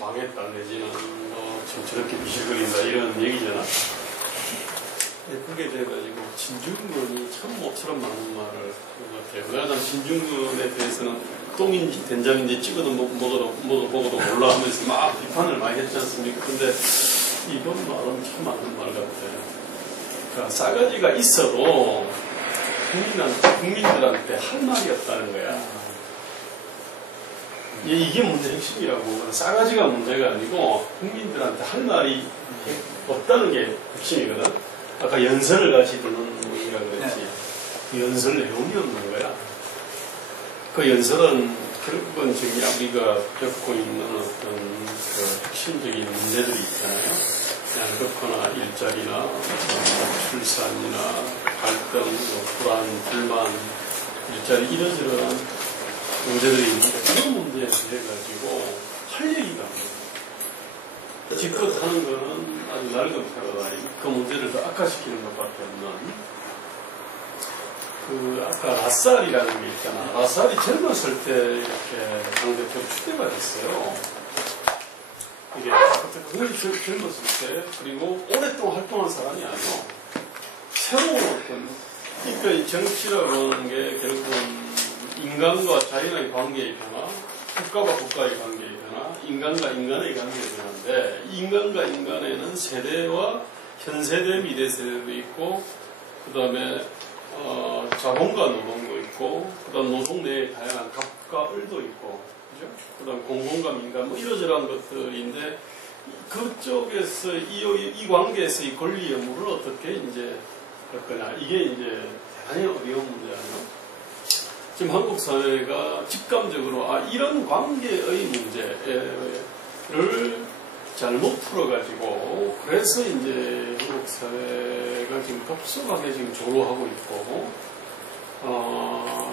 망했다 내지는 지금 저렇게 미실거린다 이런 얘기잖아. 그게 돼가지고 진중권이 참 모처럼 많은 말을 하는 것 같아요. 그러나 진중권에 대해서는 똥인지 된장인지 찍어도 보고도 몰라 하면서 막 비판을 많이 했지 않습니까? 근데 이번 말은 참 맞는 말 같아요. 그러니까 싸가지가 있어도 국민들한테 할 말이 없다는 거야. 이게 문제 핵심이라고. 싸가지가 문제가 아니고 국민들한테 할 말이 없다는 게 핵심이거든. 아까 연설을 같이 듣는 분이라 그랬지. 그 연설 내용이 없는 거야. 그 연설은 결국은 지금 우리가 겪고 있는 어떤 그 핵심적인 문제들이 있잖아요. 그렇거나 일자리나 출산이나 갈등, 불안, 불만, 일자리 이러저러한 문제들이 있는데 그런 문제에 대해 가지고 할 얘기가 없어요. 지껏 하는 거는 아주 낡은 패러다임, 그 문제를 더 악화시키는 것밖에 없는. 아까 라살이라는 게 있잖아. 라살이 젊었을 때 이렇게 당대표로 추대가 됐어요. 이게 그때 젊었을 때, 그리고 오랫동안 활동한 사람이 아니고, 새로운 어떤, 그러니까 이 정치라고 하는 게 결국은 인간과 자연의 관계의 변화, 국가와 국가의 관계의 변화, 인간과 인간의 관계의 변화인데, 인간과 인간에는 세대와 현 세대, 미래 세대도 있고, 그 다음에 자본과 노동도 있고, 그 다음 노동 내에 다양한 갑과 을도 있고, 그죠? 그 다음 공공과 민간, 뭐 이러저러한 것들인데, 그쪽에서, 이 관계에서 이 권리 의무를 어떻게 이제 할 거냐. 이게 이제 대단히 어려운 문제 아니에요? 지금 한국 사회가 직감적으로, 이런 관계의 문제를 잘못 풀어가지고, 그래서 이제 한국 사회가 지금 급속하게 지금 조로하고 있고,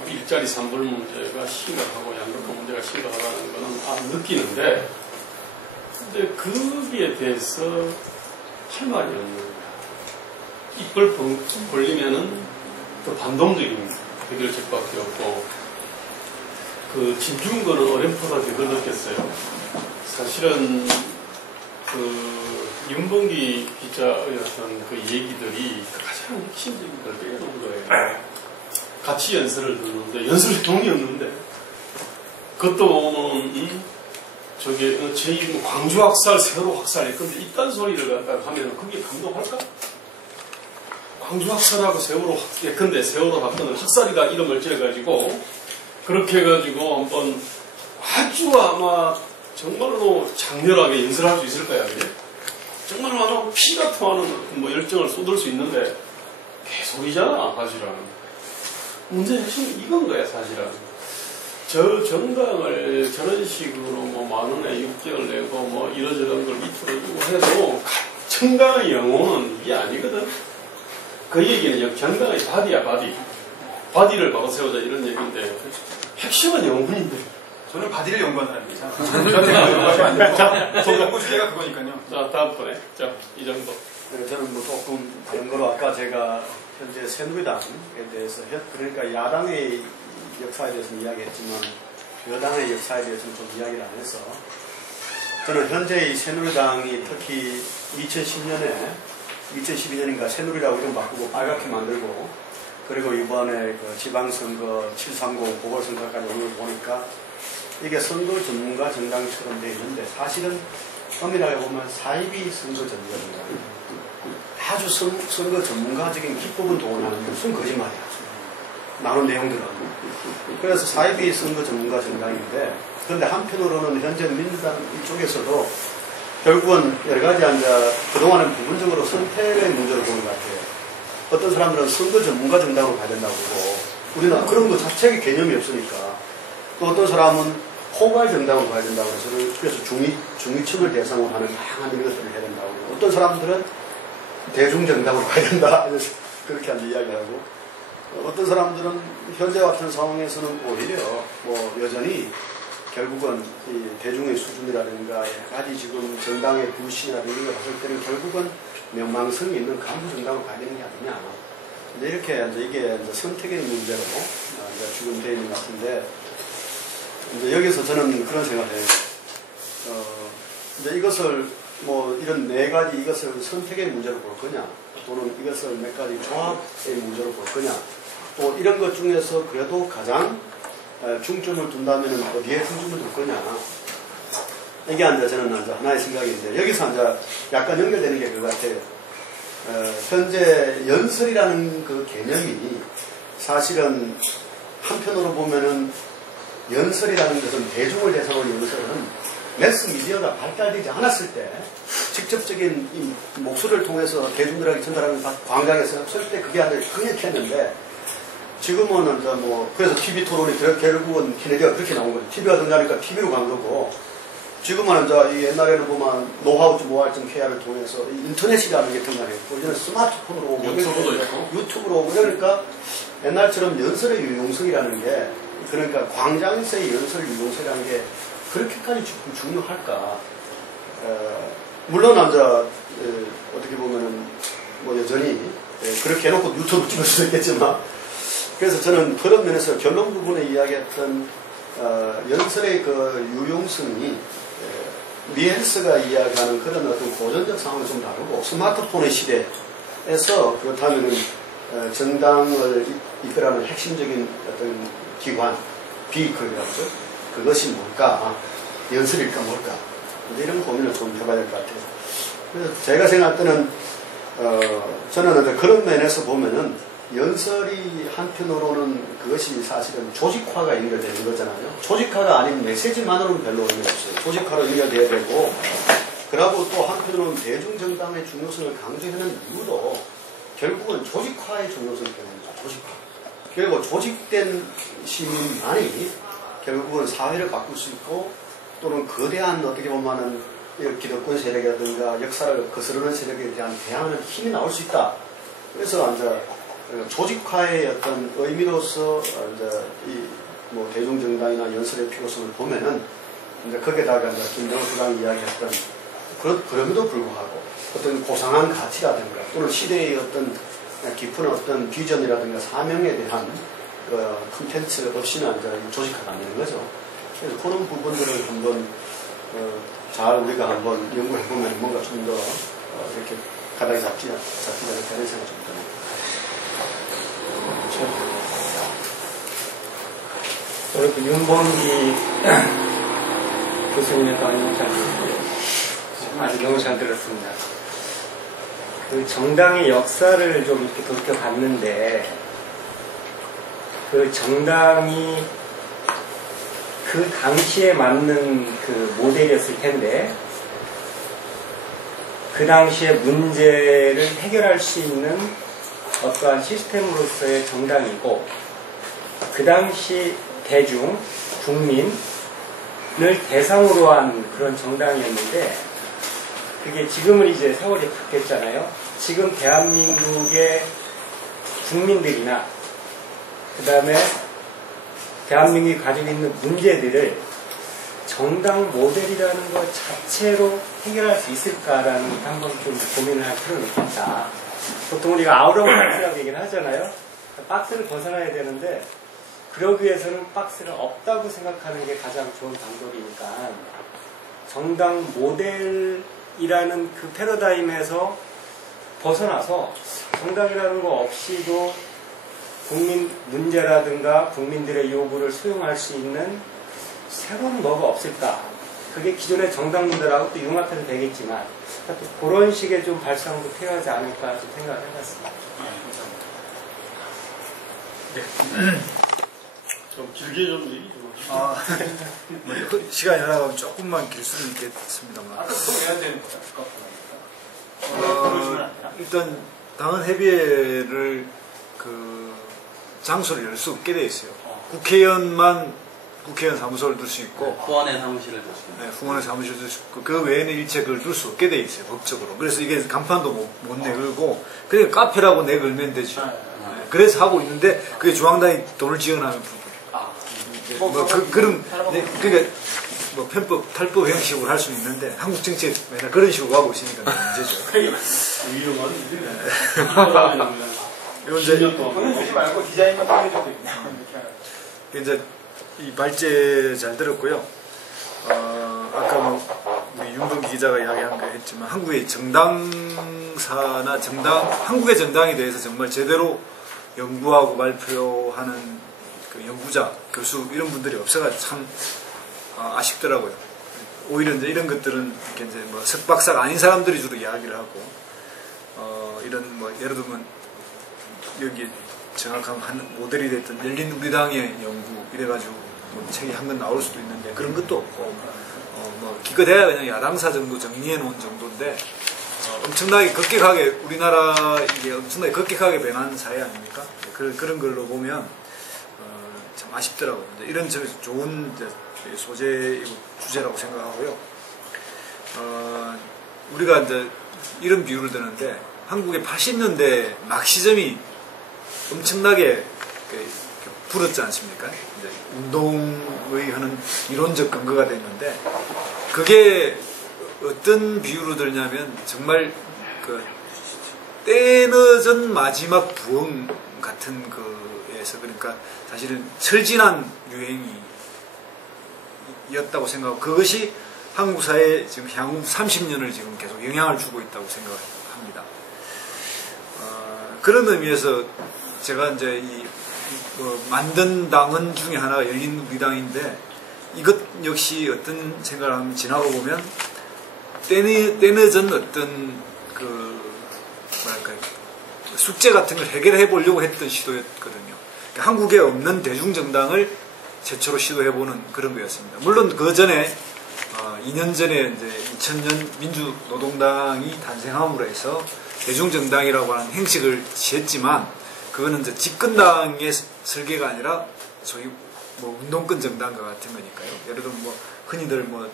일자리 산불 문제가 심각하고 양극화 문제가 심각하다는 거는 느끼는데, 근데 거기에 대해서 할 말이 없는 거야. 입을 벌리면은 또 반동적인 해결책밖에 없고, 진중권은 어렴풋하게 그걸 느꼈어요. 사실은 윤봉기 기자의 어떤 그 얘기들이 가장 핵심적인 걸 빼놓은 거예요. 같이 연설을 듣는데 연설 내용이 없는데, 그것도 저게 저희 광주 학살, 세월호 학살, 근데 이딴 소리를 갖다가 하면 그게 감동할까? 광주 학살하고 세월호, 근데 세월호 학살은 학살이다 이름을 지어가지고 그렇게 해가지고 한번 아주 아마 정말로 장렬하게 연설할 수 있을 거야, 그게? 정말로 아마 피가 통하는 뭐 열정을 쏟을 수 있는데 개소리잖아, 사실은. 문제의 핵심이 이건 거야, 사실은. 저 정당을 저런 식으로 뭐 만원에 6개월 내고 뭐 이러저런 걸 밑으로주고 해도 정당의 영혼은 이게 아니거든. 그 얘기는 정당의 바디야, 바디. 바디를 바로 세우자 이런 얘기인데 핵심은 영혼인데. 저는 바디를 연구한 사람이잖아. 현대가 연구하지 아니고 저 연구 주제가 그거니까요. 자, 다음번에. 자, 이 정도. 네, 저는 뭐 조금 다른 거로 아까 제가 현재 새누리당에 대해서, 그러니까 야당의 역사에 대해서는 이야기했지만 여당의 역사에 대해서는 좀 이야기를 안 해서, 저는 현재 이 새누리당이 특히 2012년인가 새누리라고 이름 바꾸고 빨갛게 만들고, 그리고 이번에 그 지방선거 730 보궐선거까지 오늘 보니까 이게 선거 전문가 정당처럼 되어 있는데, 사실은 엄밀하게 보면 사이비 선거 전문가 정당, 아주 선거 전문가적인 기법은 동원하는 게 무슨 거짓말이야, 나눈 내용들은. 그래서 사이비 선거 전문가 정당인데, 그런데 한편으로는 현재 민주당 이쪽에서도 결국은 여러 가지 그동안은 부분적으로 선택의 문제를 보는 것 같아요. 어떤 사람들은 선거 전문가 정당으로 가야 된다고 그러고, 우리는 그런 것 자체의 개념이 없으니까. 또 어떤 사람은 포괄 정당으로 가야 된다고 해서, 그래서 중위층을 대상으로 하는 다양한 이런 것들을 해야 된다고 그러고, 어떤 사람들은 대중 정당으로 가야 된다, 그래서 그렇게 이야기하고, 어떤 사람들은 현재 같은 상황에서는 오히려 뭐 여전히 결국은 이 대중의 수준이라든가 여러 가지 지금 정당의 불신이라든가 이런 걸 봤을 때는 결국은 명망성이 있는 간부 정당으로 가야 되는 게 아니냐. 이렇게 이게 선택의 문제로 지금 되어 있는 것 같은데, 여기서 저는 그런 생각을 해요. 이제 이것을 뭐 이런 네 가지 이것을 선택의 문제로 볼 거냐, 또는 이것을 몇 가지 조합의 문제로 볼 거냐, 또 이런 것 중에서 그래도 가장 중점을 둔다면 어디에 중점을 둘 거냐. 이게 이제 저는 이제 하나의 생각인데, 여기서 이제 약간 연결되는 게 그거 같아요. 현재 연설이라는 그 개념이 사실은 한편으로 보면은 연설이라는 것은 대중을 대상으로 연설은 매스미디어가 발달되지 않았을 때 직접적인 이 목소리를 통해서 대중들에게 전달하는 광장에서 설 때 그게 아주 강력했는데, 지금은 이제 뭐 그래서 TV 토론이 결국은 케네디가 그렇게 나온 거죠. TV가 등장하니까 TV로 간 거고, 지금은 이제 이 옛날에는 보면 노하우.org.kr을 통해서 인터넷이라는 게 등장했고, 이제는 스마트폰으로 오고 유튜브로 오고, 그러니까 옛날처럼 연설의 유용성이라는 게, 그러니까 광장에서의 연설 유용성이라는 게 그렇게까지 중요할까? 물론 이제 어떻게 보면은 뭐 여전히 그렇게 해놓고 유튜브 찍을 수도 있겠지만, 그래서 저는 그런 면에서 결론 부분에 이야기했던 연설의 그 유용성이 리헬스가 이야기하는 그런 어떤 고전적 상황은 좀 다르고, 스마트폰의 시대에서 그렇다면은 정당을 이끌어가는 핵심적인 어떤 기관, 비이클이라고 그것이 뭘까? 연설일까 뭘까? 이런 고민을 좀 해봐야 될 것 같아요. 그래서 제가 생각할 때는 저는 그런 면에서 보면은 연설이 한편으로는 그것이 사실은 조직화가 연결되는 거잖아요. 조직화가 아닌 메시지만으로는 별로 의미가 없어요. 조직화로 연결돼야 되고, 그리고 또 한편으로는 대중정당의 중요성을 강조하는 이유도 결국은 조직화의 중요성을 때문이죠. 조직화. 그리고 조직된 시민만이 결국은 사회를 바꿀 수 있고, 또는 거대한 어떻게 보면은 기득권 세력이라든가 역사를 거스르는 세력에 대한 대항하는 힘이 나올 수 있다. 그래서 이제 조직화의 어떤 의미로서 이제 이 뭐 대중정당이나 연설의 필요성을 보면은 이제 거기에다가 이제 김정은 부장이 이야기했던 그럼에도 불구하고 어떤 고상한 가치라든가 또는 시대의 어떤 깊은 어떤 비전이라든가 사명에 대한 콘텐츠 없이는 이제 조직화가 안 되는 거죠. 그래서 그런 부분들을 한번 잘 우리가 한번 연구해보면 뭔가 좀 더 이렇게 가닥이 잡지 않을까 하는 생각이 좀 듭니다. 오늘 그 윤범기 교수님의 강의 잘 들었고요. 아주 너무 잘 들었습니다. 그 정당의 역사를 좀 이렇게 돌켜봤는데, 그 정당이 그 당시에 맞는 그 모델이었을 텐데, 그 당시의 문제를 해결할 수 있는 어떠한 시스템으로서의 정당이고, 그 당시 대중, 국민을 대상으로 한 그런 정당이었는데, 그게 지금은 이제 세월이 바뀌었잖아요. 지금 대한민국의 국민들이나 그 다음에 대한민국이 가지고 있는 문제들을 정당 모델이라는 것 자체로 해결할 수 있을까라는 한번 좀 고민을 할 필요는 있겠다. 보통 우리가 아웃 오브 박스라고 얘기를 하잖아요. 박스를 벗어나야 되는데, 그러기 위해서는 박스가 없다고 생각하는 게 가장 좋은 방법이니까, 정당 모델이라는 그 패러다임에서 벗어나서 정당이라는 거 없이도 국민 문제라든가 국민들의 요구를 수용할 수 있는 새로운 뭐가 없을까? 그게 기존의 정당 모델하고 또 융합해도 되겠지만, 또 그런 식의 좀 발상도 필요하지 않을까 좀 생각을 해봤습니다. 네. 좀 길게 좀 얘기 좀 하시죠. 시간이 하나가 조금만 길 수는 있겠습니다만. 아까 또 해야 되는 거야? 일단 당헌 협의회를 그 장소를 열 수 없게 돼 있어요. 국회의원 사무소를 둘 수 있고, 후원의 사무실을 둘 수 있고, 네, 후원의 사무실을 둘 수 있고, 그 외에는 일체 그걸 둘 수 없게 돼 있어요, 법적으로. 그래서 이게 간판도 못 내걸고, 그러니까 카페라고 내걸면 되죠. 네, 그래서 하고 있는데, 그게 중앙당이 돈을 지원하는 부분. 그런, 네, 그러니까 뭐 편법, 탈법 형식으로 할 수는 있는데, 한국 정치에 맨날 그런 식으로 하고 있으니까 문제죠. 위험한 일이네. 이건 이제, 돈은 주지 말고 디자인만 보내줘도 됩니다. 이제 이 발제 잘 들었고요. 아까 뭐 우리 윤범기 기자가 이야기한 거 했지만 한국의 정당사나 한국의 정당에 대해서 정말 제대로 연구하고 발표하는 그 연구자, 교수 이런 분들이 없어가지고 참 아쉽더라고요. 오히려 이제 이런 것들은 이렇게 이제 뭐 석박사가 아닌 사람들이 주로 이야기를 하고 이런 뭐 예를 들면 여기 정확한 한 모델이 됐던 열린우리당의 연구 이래가지고 뭐 책이 한 권 나올 수도 있는데 그런 것도 없고 뭐 기껏해야 그냥 야당사 정도 정리해 놓은 정도인데 엄청나게 급격하게 우리나라 이게 엄청나게 급격하게 변한 사회 아닙니까? 그런 걸로 보면 참 아쉽더라고요. 이런 점에서 좋은 소재 주제라고 생각하고요. 우리가 이제 이런 비유를 드는데 한국의 80년대 막시즘이 엄청나게 불었지 않습니까? 이제 운동의 하는 이론적 근거가 됐는데 그게 어떤 비유로 들냐면 정말 그 때늦은 마지막 부흥 같은 거에서 그러니까 사실은 철진한 유행이었다고 생각하고 그것이 한국 사회에 지금 향후 30년을 지금 계속 영향을 주고 있다고 생각합니다. 그런 의미에서 제가 이제 만든 당원 중에 하나가 열린우리당인데 이것 역시 어떤 생각을 하면 지나고 보면 때늦은 어떤 숙제 같은 걸 해결해 보려고 했던 시도였거든요. 그러니까 한국에 없는 대중정당을 최초로 시도해보는 그런 거였습니다. 물론 그 전에 2년 전에 이제 2000년 민주노동당이 탄생함으로 해서 대중정당이라고 하는 행식을 취했지만 그거는 이제 집권당의 설계가 아니라 소위 뭐 운동권 정당과 같은 거니까요. 예를 들면 뭐 흔히들 뭐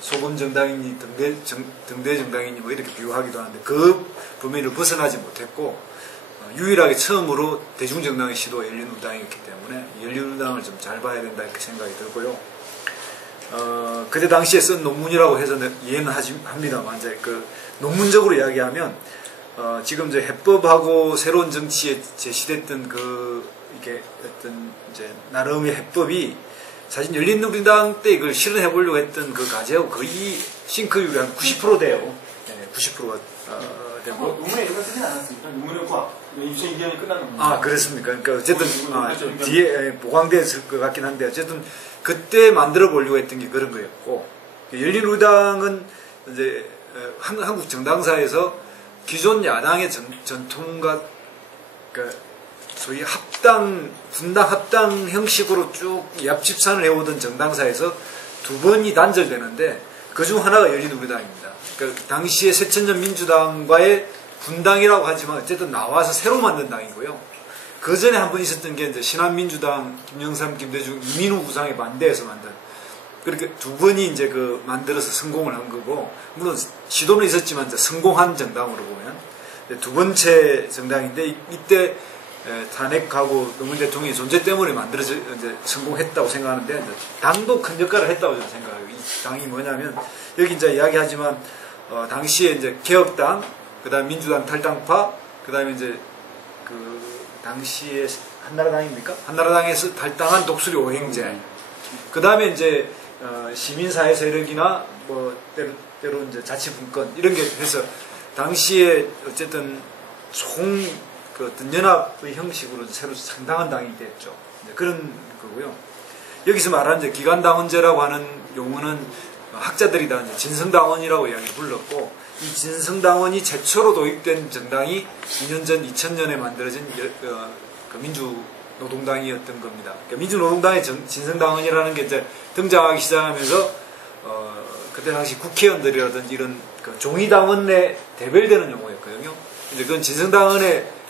소금 정당이니 등대 정당이니 뭐 이렇게 비유하기도 하는데 그 범위를 벗어나지 못했고 유일하게 처음으로 대중정당의 시도가 열린우리당이었기 때문에 열린우리당을 좀 잘 봐야 된다 이렇게 생각이 들고요. 그때 당시에 쓴 논문이라고 해서 이해는 합니다만 이제 그 논문적으로 이야기하면 지금 이제 해법하고 새로운 정치에 제시됐던 이게 어떤 이제 나름의 해법이 사실 열린우리당 때 이걸 실현해 보려고 했던 그 과제하고 거의 싱크율이 한 90% 돼요. 네, 90%가 되고. 논문에 이런 거 쓰진 않았습니까? 논문은 입시 기간이 끝나는 겁니다. 그렇습니까? 그러니까 어쨌든 뒤에 보강됐을 것 같긴 한데 어쨌든 그때 만들어 보려고 했던 게 그런 거였고 열린우리당은 이제 한국 정당사에서 기존 야당의 전통과 그러니까 소위 분당 합당 형식으로 쭉 yap집산을 해오던 정당사에서 두 번이 단절되는데 그중 하나가 열린우리당입니다. 그러니까 당시에 새천년 민주당과의 분당이라고 하지만 어쨌든 나와서 새로 만든 당이고요. 그 전에 한 번 있었던 게 이제 신한민주당 김영삼, 김대중, 이민우 구상에 반대해서 만든 그렇게 두 번이 이제 만들어서 성공을 한 거고 물론 시도는 있었지만 이제 성공한 정당으로 보면 두 번째 정당인데 이때 탄핵하고 노무현 대통령의 존재 때문에 만들어져 이제 성공했다고 생각하는데 이제 당도 큰 역할을 했다고 저는 생각해요. 이 당이 뭐냐면 여기 이제 이야기하지만 당시에 이제 개혁당, 그다음 민주당 탈당파, 그다음에 이제 당시에 한나라당입니까? 한나라당에서 탈당한 독수리 오행제, 그다음에 이제 시민사회 세력이나 뭐 때로 이제 자치분권 이런 게 해서 당시에 어쨌든 어떤 연합의 형식으로 새로 창당한 당이 됐죠. 그런 거고요. 여기서 말하는 이제 기간당원제라고 하는 용어는 학자들이 다 이제 진성당원이라고 이야기를 불렀고, 이 진성당원이 최초로 도입된 정당이 2년 전 2000년에 만들어진 민주노동당이었던 겁니다. 그러니까 민주노동당의 진성당원이라는 게 이제 등장하기 시작하면서 그때 당시 국회의원들이라든지 이런 종이당원에 대별되는 용어였거든요. 이제 그건 진성당원의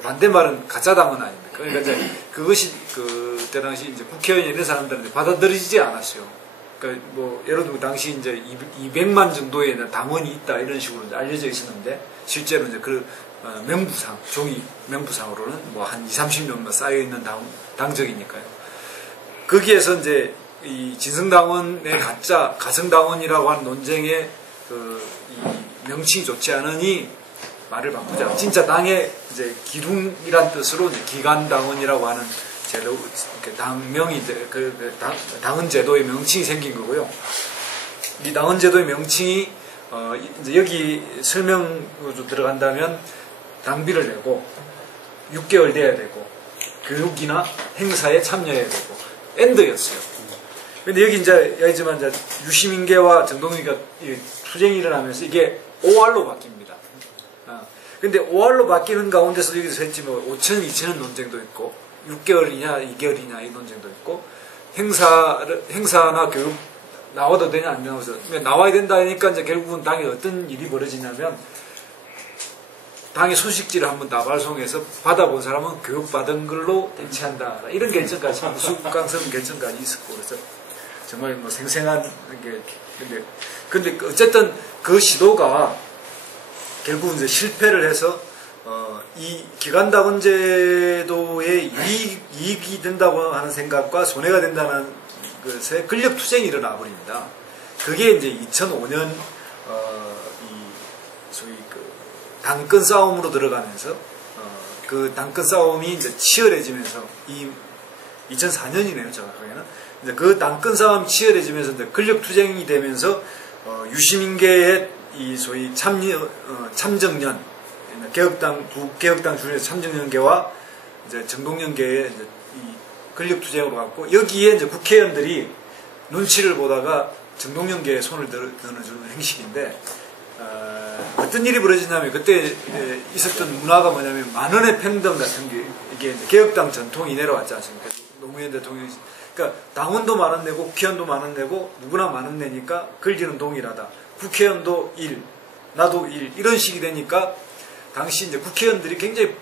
반대말은 가짜당원 아닙니까? 그러니까 이제 그것이 그때 당시 이제 국회의원 이런 사람들한테 받아들이지 않았어요. 그러니까 뭐 예를 들면 당시 이제 200만 정도의 당원이 있다 이런 식으로 이제 알려져 있었는데 실제로 이제 명부상, 종이 명부상으로는 뭐 한 20-30년만 쌓여 있는 당적이니까요. 거기에서 이제 이 진성당원의 가성당원이라고 하는 논쟁에 이 명칭이 좋지 않으니 말을 바꾸자. 진짜 당의 이제 기둥이란 뜻으로 이제 기간당원이라고 하는 제도, 당명이, 당헌 제도의 명칭이 생긴 거고요. 이 당헌제도의 명칭이 이제 여기 설명으로 들어간다면 당비를 내고 6개월 돼야 되고 교육이나 행사에 참여해야 되고 엔드였어요. 근데 여기 이제 유시민계와 정동윤계가 투쟁이 일어나면서 이게 5할로 바뀝니다. 근데 5할로 바뀌는 가운데서 여기서 했지 뭐 5천, 2천은 논쟁도 있고 6개월이냐 2개월이냐 이 논쟁도 있고 행사나 교육 나와도 되냐 안 나와도 나와야 된다 하니까 이제 결국은 당에 어떤 일이 벌어지냐면 당의 소식지를 한번 나발송해서 받아본 사람은 교육받은 걸로 대체한다 이런 결정까지 무수강성 결정까지 있었고 그래서 정말 뭐 생생한 게 근데 어쨌든 그 시도가 결국은 이제 실패를 해서 이 기간당헌제도의 이익이 된다고 하는 생각과 손해가 된다는 것에 권력 투쟁이 일어나 버립니다. 그게 이제 2005년 소위 그 당권 싸움으로 들어가면서 그 당권 싸움이 이제 치열해지면서 2004년이네요 정확하게는. 이제 그 당권 싸움이 치열해지면서 이제 권력 투쟁이 되면서 유시민계의 이 소위 참정년 개혁당 중에서 참정연계와 이제 정동연계의 이제 이 권력 투쟁으로 갔고 여기에 이제 국회의원들이 눈치를 보다가 정동연계에 손을 넣어주는 행식인데 어떤 일이 벌어지냐면 그때 있었던 문화가 뭐냐면 만원의 평등 같은 게 이게 이제 개혁당 전통이 내려왔지 않습니까? 노무현 대통령이 그러니까 당원도 만원 내고 국회의원도 만원 내고 누구나 만원 내니까 권리는 동일하다. 국회의원도 1, 나도 1 이런 식이 되니까 당시 이제 국회의원들이 굉장히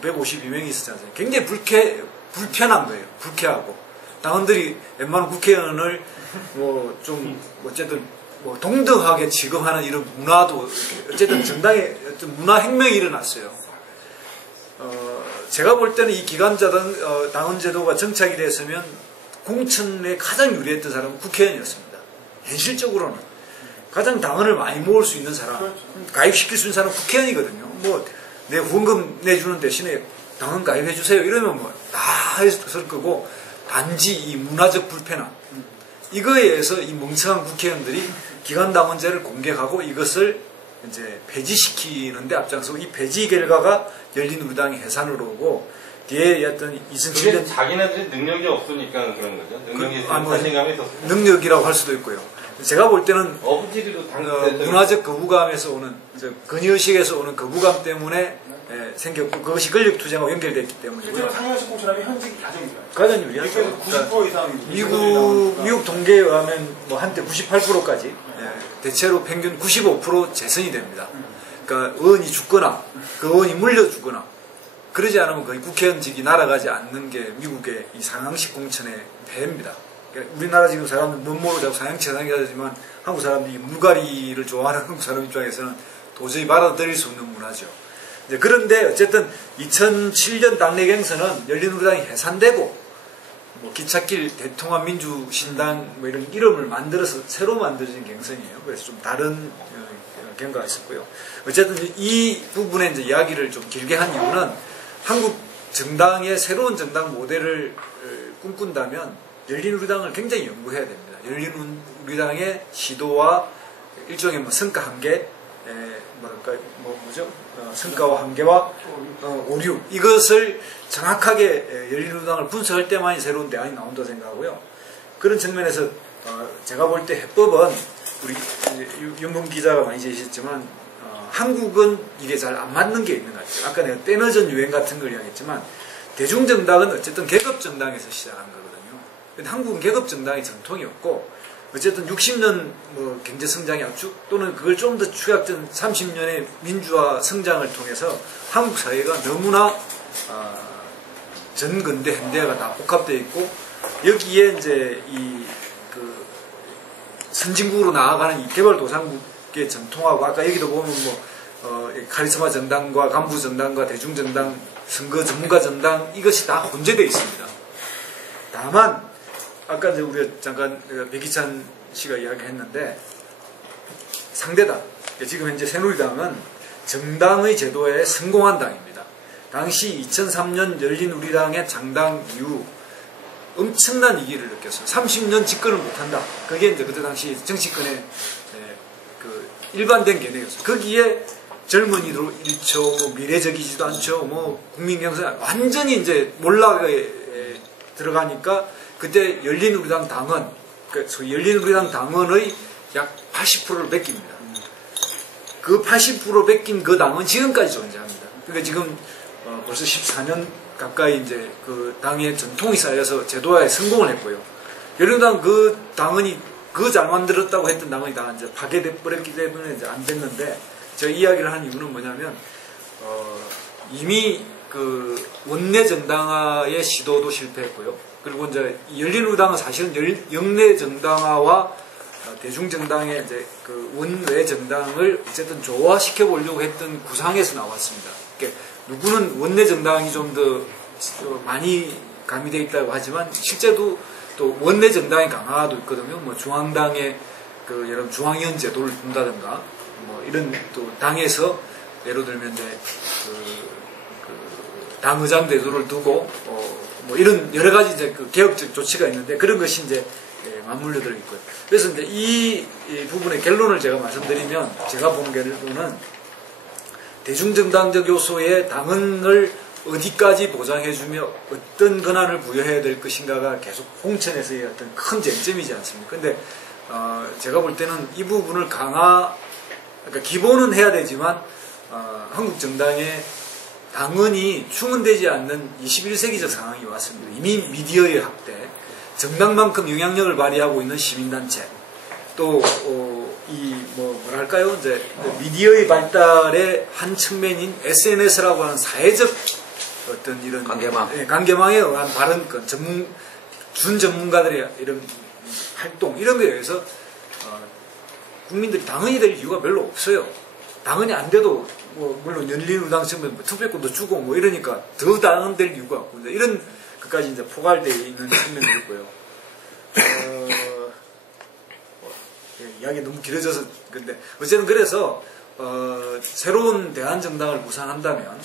152명이 있었지 않습니까? 굉장히 불편한 거예요. 불쾌하고. 당원들이 웬만한 국회의원을 뭐 좀 어쨌든 뭐 동등하게 취급하는 이런 문화도 어쨌든 정당의 어떤 문화 혁명이 일어났어요. 제가 볼 때는 이 기간자 당헌제도가 정착이 됐으면 공천에 가장 유리했던 사람은 국회의원이었습니다. 현실적으로는. 가장 당원을 많이 모을 수 있는 사람, 가입시킬 수 있는 사람은 국회의원이거든요. 뭐, 내 후원금 내주는 대신에 당원 가입해주세요. 이러면 뭐, 다 했을 거고, 단지 이 문화적 불편함. 이거에 의해서 이 멍청한 국회의원들이 기간당헌제를 공격하고 이것을 이제 폐지시키는데 앞장서고 이 폐지 결과가 열린우리당이 해산으로 오고, 뒤에 어떤 2007년. 자기네들이 능력이 없으니까 그런 거죠. 능력이 자신감이 있었어요. 능력이라고 할 수도 있고요. 제가 볼 때는 문화적 거부감에서 오는 건의의식에서 오는 거부감 때문에 생겼고 그것이 권력투쟁하고 연결됐기 때문이고요. 실제로 상영식 공천하면 현직 가정이죠. 가장 유리하죠. 90% 이상 미국 통계에 의하면 뭐 한때 98%까지 대체로 평균 95% 재선이 됩니다. 그러니까 의원이 죽거나 그 의원이 물려주거나 그러지 않으면 거의 국회의원직이 날아가지 않는 게 미국의 이 상향식 공천의 배입니다. 우리나라 지금 사람들 면모로 자꾸 상향채상이 하지만 한국 사람들이 물갈이를 좋아하는 한국 사람 입장에서는 도저히 받아들일 수 없는 문화죠. 그런데 어쨌든 2007년 당내 경선은 열린우리당이 해산되고 뭐 기찻길 대통합민주신당 뭐 이런 이름을 만들어서 새로 만들어진 경선이에요. 그래서 좀 다른 경과가 있었고요. 어쨌든 이 부분에 이제 이야기를 좀 길게 한 이유는 한국 정당의 새로운 정당 모델을 꿈꾼다면 열린우리당을 굉장히 연구해야 됩니다. 열린우리당의 시도와 일종의 뭐 성과 한계, 성과와 한계와 오류 이것을 정확하게 열린우리당을 분석할 때만이 새로운 대안이 나온다고 생각하고요. 그런 측면에서 제가 볼 때 해법은 우리 윤봉 기자가 많이 제시했지만 한국은 이게 잘 안 맞는 게 있는 것 같아요. 아까 내가 때늦은 유행 같은 걸 이야기했지만 대중정당은 어쨌든 계급정당에서 시작한 거거든요. 근데 한국은 계급정당의 전통이 없고 어쨌든 60년 뭐 경제성장의 압축 또는 그걸 좀 더 추격된 30년의 민주화 성장을 통해서 한국 사회가 너무나 전근대 현대화가 다 복합되어 있고 여기에 이제 그 선진국으로 나아가는 이 개발도상국의 전통하고 아까 여기도 보면 카리스마 정당과 간부 정당과 대중정당 선거 전문가 정당 이것이 다 혼재되어 있습니다. 다만 아까 이제 우리가 잠깐 백희찬 씨가 이야기했는데 상대당 지금 현재 새누리당은 정당의 제도에 성공한 당입니다. 당시 2003년 열린우리당의 창당 이후 엄청난 위기를 느꼈어요. 30년 집권을 못한다. 그게 이제 그때 당시 정치권의 그 일반된 견해였어요. 거기에 젊은이들 일초 뭐 미래적이지도 않죠. 뭐 국민 경선 완전히 이제 몰락에 들어가니까 그때 열린우리당 당원, 그 열린우리당 당원의 약 80%를 뺏깁니다. 그 80% 뺏긴 그 당은 지금까지 존재합니다. 그러니까 지금 벌써 14년 가까이 이제 그 당의 전통이 쌓여서 제도화에 성공을 했고요. 열린우리당 그 당원이 그 잘 만들었다고 했던 당원이 다 이제 파괴돼 버렸기 때문에 이제 안 됐는데 제가 이야기를 하는 이유는 뭐냐면 이미 그 원내 정당화의 시도도 실패했고요. 그리고 이제 열린우리당은 사실은 영내 정당화와 대중정당의 이제 그 원외 정당을 어쨌든 조화시켜 보려고 했던 구상에서 나왔습니다. 그러니까 누구는 원내 정당이 좀 더 많이 가미되어 있다고 하지만 실제도 또 원내 정당의 강화도 있거든요. 뭐 중앙당의 그 여러 중앙위원 제도를 둔다든가 뭐 이런 또 당에서 예를 들면 이제 그 당의장 제도를 두고 뭐 이런 여러 가지 이제 그 개혁적 조치가 있는데 그런 것이 이제 맞물려 들어 있고요. 그래서 이제 이 부분의 결론을 제가 말씀드리면 제가 본 결론은 대중정당적 요소의 당헌을 어디까지 보장해주며 어떤 권한을 부여해야 될 것인가가 계속 홍천에서의 어떤 큰 쟁점이지 않습니까? 근데 제가 볼 때는 이 부분을 그러니까 기본은 해야 되지만 한국 정당의 당헌이 충원되지 않는 21세기적 상황이 왔습니다. 이미 미디어의 확대, 정당만큼 영향력을 발휘하고 있는 시민단체, 또 뭐랄까요, 이제 미디어의 발달의 한 측면인 SNS라고 하는 사회적 어떤 이런 관계망에 의한 발언권, 준 전문가들의 이런 활동 이런 거에 의해서 국민들이 당헌이 될 이유가 별로 없어요. 당헌이 안 돼도 뭐 물론 열린우리당처럼 뭐 투표권도 주고 뭐 이러니까 더 당헌될 이유가 없고 이런 것까지 이제 포괄되어 있는 측면이 있고요. 이야기 너무 길어져서 근데 어쨌든 그래서 새로운 대한정당을 구상한다면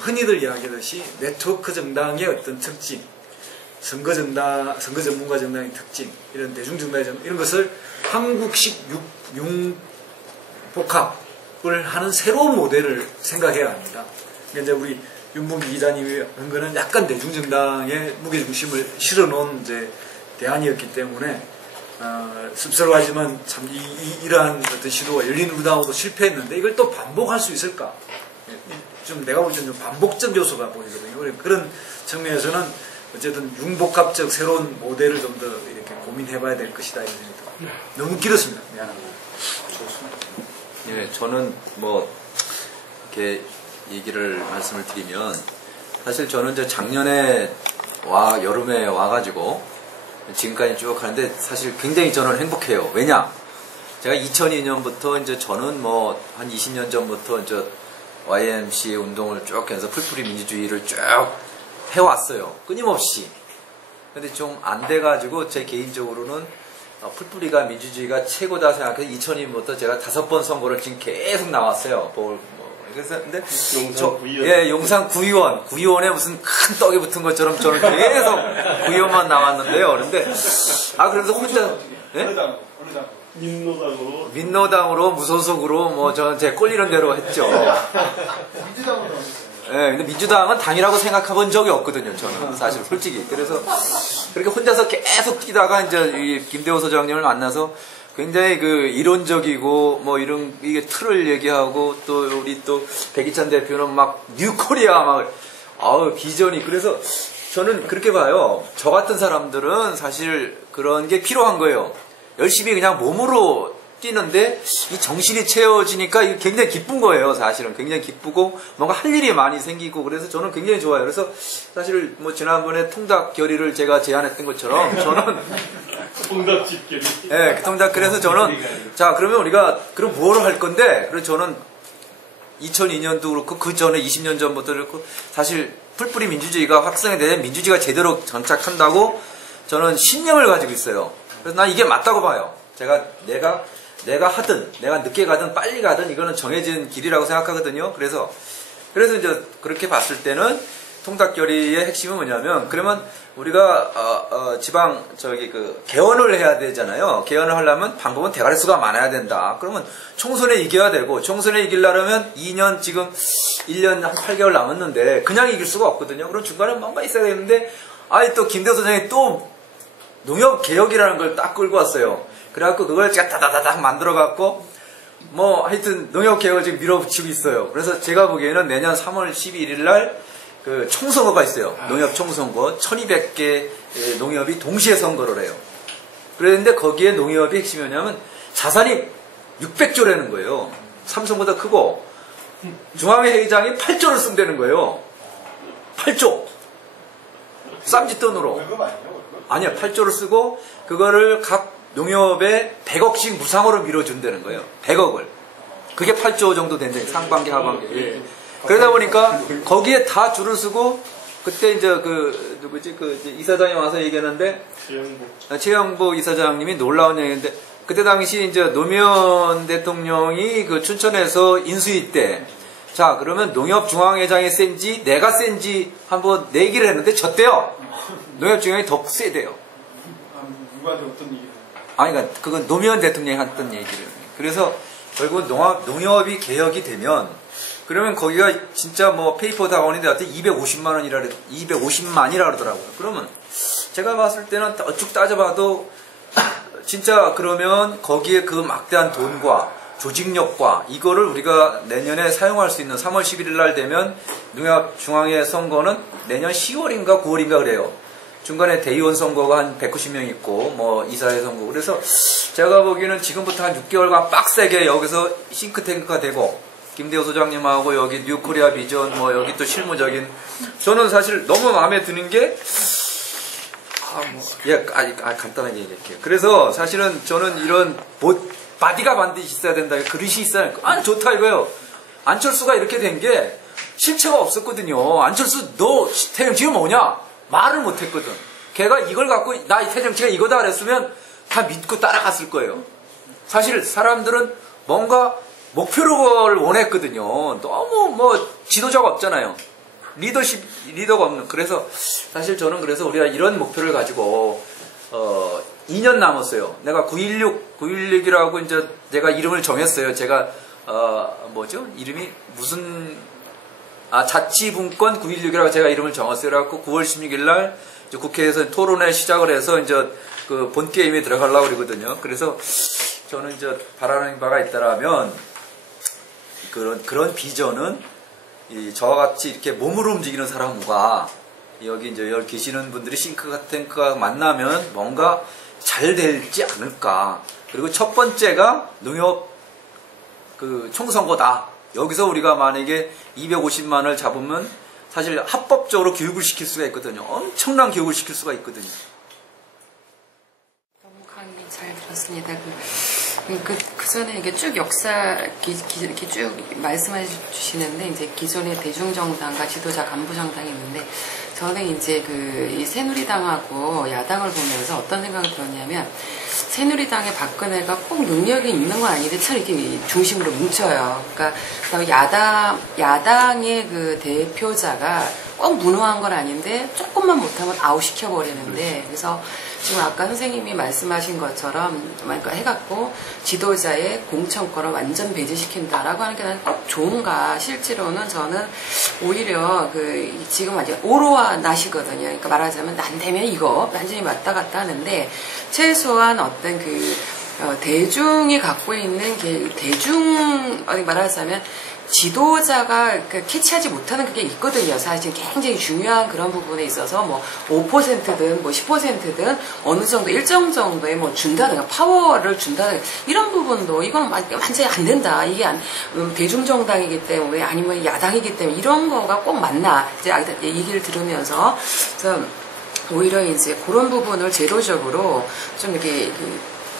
흔히들 이야기하듯이 네트워크 정당의 어떤 특징, 선거 전문가 정당의 특징, 이런 대중정당의 정당 이런 것을 한국식 융복합을 하는 새로운 모델을 생각해야 합니다. 그러니까 이제 우리 윤봉기 기자님이 한 거는 약간 대중정당의 무게중심을 실어놓은 이제 대안이었기 때문에 씁쓸하지만 참 이러한 어떤 시도가 열린우리당하고도 실패했는데 이걸 또 반복할 수 있을까? 좀 내가 볼 때는 좀 반복적 요소가 보이거든요. 그런 측면에서는 어쨌든 융복합적 새로운 모델을 좀 더 이렇게 고민해봐야 될 것이다. 이런 생각이 너무 길었습니다. 미안합니다. 예, 저는 뭐 이렇게 말씀을 드리면 사실 저는 이제 작년에 여름에 와가지고 지금까지 쭉 하는데 사실 굉장히 저는 행복해요. 왜냐? 제가 2002년부터 이제 저는 뭐 한 20년 전부터 이제 YMCA 운동을 쭉 해서 풀뿌리 민주주의를 쭉 해왔어요. 끊임없이. 근데 좀 안 돼가지고 제 개인적으로는 풀뿌리가 민주주의가 최고다 생각해서 2002년부터 제가 5번 선거를 지금 계속 나왔어요. 그래서 근데 용산 구의원에 무슨 큰 떡이 붙은 것처럼 저는 계속 구의원만 나왔는데요. 그런데 그래서 혼자 민노당으로 무소속으로 뭐 저는 제 꼴리는 대로 했죠. 근데 민주당은 당이라고 생각해 본 적이 없거든요. 저는 사실 솔직히 그래서 그렇게 혼자서 계속 뛰다가 이제 이 김대호 소장님을 만나서 굉장히 그 이론적이고 뭐 이게 틀을 얘기하고 또 우리 또 백이찬 대표는 막 뉴코리아 막 비전이 그래서 저는 그렇게 봐요. 저 같은 사람들은 사실 그런 게 필요한 거예요. 열심히 그냥 몸으로 뛰는데 이 정신이 채워지니까 이게 굉장히 기쁜 거예요. 사실은 굉장히 기쁘고 뭔가 할 일이 많이 생기고 그래서 저는 굉장히 좋아요. 그래서 사실 뭐 지난번에 통닭 결의를 제가 제안했던 것처럼 저는 통닭집 결의. 네, 통닭 그래서 저는 자 그러면 우리가 그럼 뭐를 할 건데 그래서 저는 2002년도 그렇고 그 전에 20년 전부터 그렇고 사실 풀뿌리 민주주의가 확산이 되면 민주주의가 제대로 정착한다고 저는 신념을 가지고 있어요. 그래서 난 이게 맞다고 봐요. 내가 하든 내가 늦게 가든 빨리 가든 이거는 정해진 길이라고 생각하거든요. 그래서 이제 그렇게 봤을 때는 통닭결의의 핵심은 뭐냐면, 그러면 우리가 지방 개헌을 해야 되잖아요. 개헌을 하려면 방법은 대가리 수가 많아야 된다. 그러면 총선에 이겨야 되고, 총선에 이기려면 2년 지금 1년 한 8개월 남았는데 그냥 이길 수가 없거든요. 그럼 중간에 뭔가 있어야 되는데, 또 김대호 소장이 또 농협 개혁이라는 걸 딱 끌고 왔어요. 그래갖고 그걸 제가 다다다닥 만들어갖고 하여튼 농협 개혁을 지금 밀어붙이고 있어요. 그래서 제가 보기에는 내년 3월 12일 날 그 총선거가 있어요. 농협 총선거 1200개 농협이 동시에 선거를 해요. 그런데 거기에 농협이 핵심이 뭐냐면 자산이 600조라는 거예요. 삼성보다 크고 중앙회 회장이 8조를 쓴다는 거예요. 8조. 쌈짓돈으로. 아니요, 8조를 쓰고 그거를 각 농협에 100억씩 무상으로 밀어준다는 거예요. 100억을. 그게 8조 정도 된대요. 상반기, 하반기. 예. 그러다 보니까 거기에 다 줄을 서고 그때 이제 이사장이 와서 얘기하는데 최영복 이사장님이 놀라운 얘기인데 그때 당시 이제 노무현 대통령이 그 춘천에서 인수위 때 자, 그러면 농협중앙회장이 센지 내가 센지 한번 내기를 했는데 졌대요. 농협중앙이 더 세대요. 누구한테 어떤 얘기를? 아니, 그러니까 그건 노무현 대통령이 했던 얘기를. 그래서 결국 농협이 개혁이 되면 그러면 거기가 진짜 페이퍼 다운인데 하여튼 250만이라 그러더라고요. 그러면 제가 봤을 때는 쭉 따져봐도 진짜 그러면 거기에 그 막대한 돈과 조직력과 이거를 우리가 내년에 사용할 수 있는 3월 11일 날 되면 농협 중앙회 선거는 내년 10월인가 9월인가 그래요. 중간에 대의원 선거가 한 190명 있고 이사회 선거. 그래서 제가 보기에는 지금부터 한 6개월간 빡세게 여기서 싱크탱크가 되고 김대호 소장님하고 여기 뉴코리아 비전 여기 또 실무적인 저는 사실 너무 마음에 드는 게 간단하게 얘기할게요. 그래서 사실은 저는 이런 바디가 반드시 있어야 된다. 그릇이 있어야 좋다 이거예요. 안철수가 이렇게 된 게 실체가 없었거든요. 안철수 너 태정치가 뭐냐? 말을 못했거든. 걔가 이걸 갖고 나 이 태정치가 이거다 그랬으면 다 믿고 따라갔을 거예요. 사실 사람들은 뭔가 목표를 원했거든요. 너무 지도자가 없잖아요. 리더가 없는. 그래서 사실 저는 그래서 우리가 이런 목표를 가지고 2년 남았어요. 내가 916이라고 이제 내가 이름을 정했어요. 제가 이름이 무슨 자치분권 916이라고 제가 이름을 정했어요. 그래갖고 9월 16일 날 국회에서 토론회 시작을 해서 이제 그 본 게임에 들어가려고 그러거든요. 그래서 저는 이제 바라는 바가 있다라면 그런 비전은 저와 같이 이렇게 몸으로 움직이는 사람과 여기 계시는 분들이 싱크탱크가 만나면 뭔가 잘 될지 않을까. 그리고 첫 번째가 농협 총선거다. 여기서 우리가 만약에 250만을 잡으면 사실 합법적으로 교육을 시킬 수가 있거든요. 엄청난 교육을 시킬 수가 있거든요. 너무 강의 잘 들었습니다. 그 전에 이게 쭉 역사 이렇게 쭉 말씀해 주시는데 이제 기존의 대중정당과 지도자 간부정당이 있는데 저는 이제 이 새누리당하고 야당을 보면서 어떤 생각이 들었냐면 새누리당의 박근혜가 꼭 능력이 있는 건 아닌데 참 이렇게 중심으로 뭉쳐요. 그러니까 야당의 그 대표자가 꼭 무능한 건 아닌데 조금만 못하면 아웃시켜 버리는데 그래서 지금 아까 선생님이 말씀하신 것처럼 해갖고 지도자의 공천권을 완전 배제시킨다라고 하는 게 난 꼭 좋은가. 실제로는 저는 오히려 지금 완전 오로와 낫이거든요. 그러니까 말하자면 난 되면 이거 완전히 왔다 갔다 하는데 최소한 어떤 대중이 갖고 있는 말하자면 지도자가 캐치하지 못하는 그게 있거든요. 사실 굉장히 중요한 그런 부분에 있어서 5%든 10%든 어느 정도 일정 정도의 준다든가 파워를 준다든가 이런 부분도 이건 완전히 안 된다. 이게 대중정당이기 때문에 아니면 야당이기 때문에 이런 거가 꼭 맞나 이제 얘기를 들으면서 그래서 오히려 이제 그런 부분을 제도적으로 좀 이렇게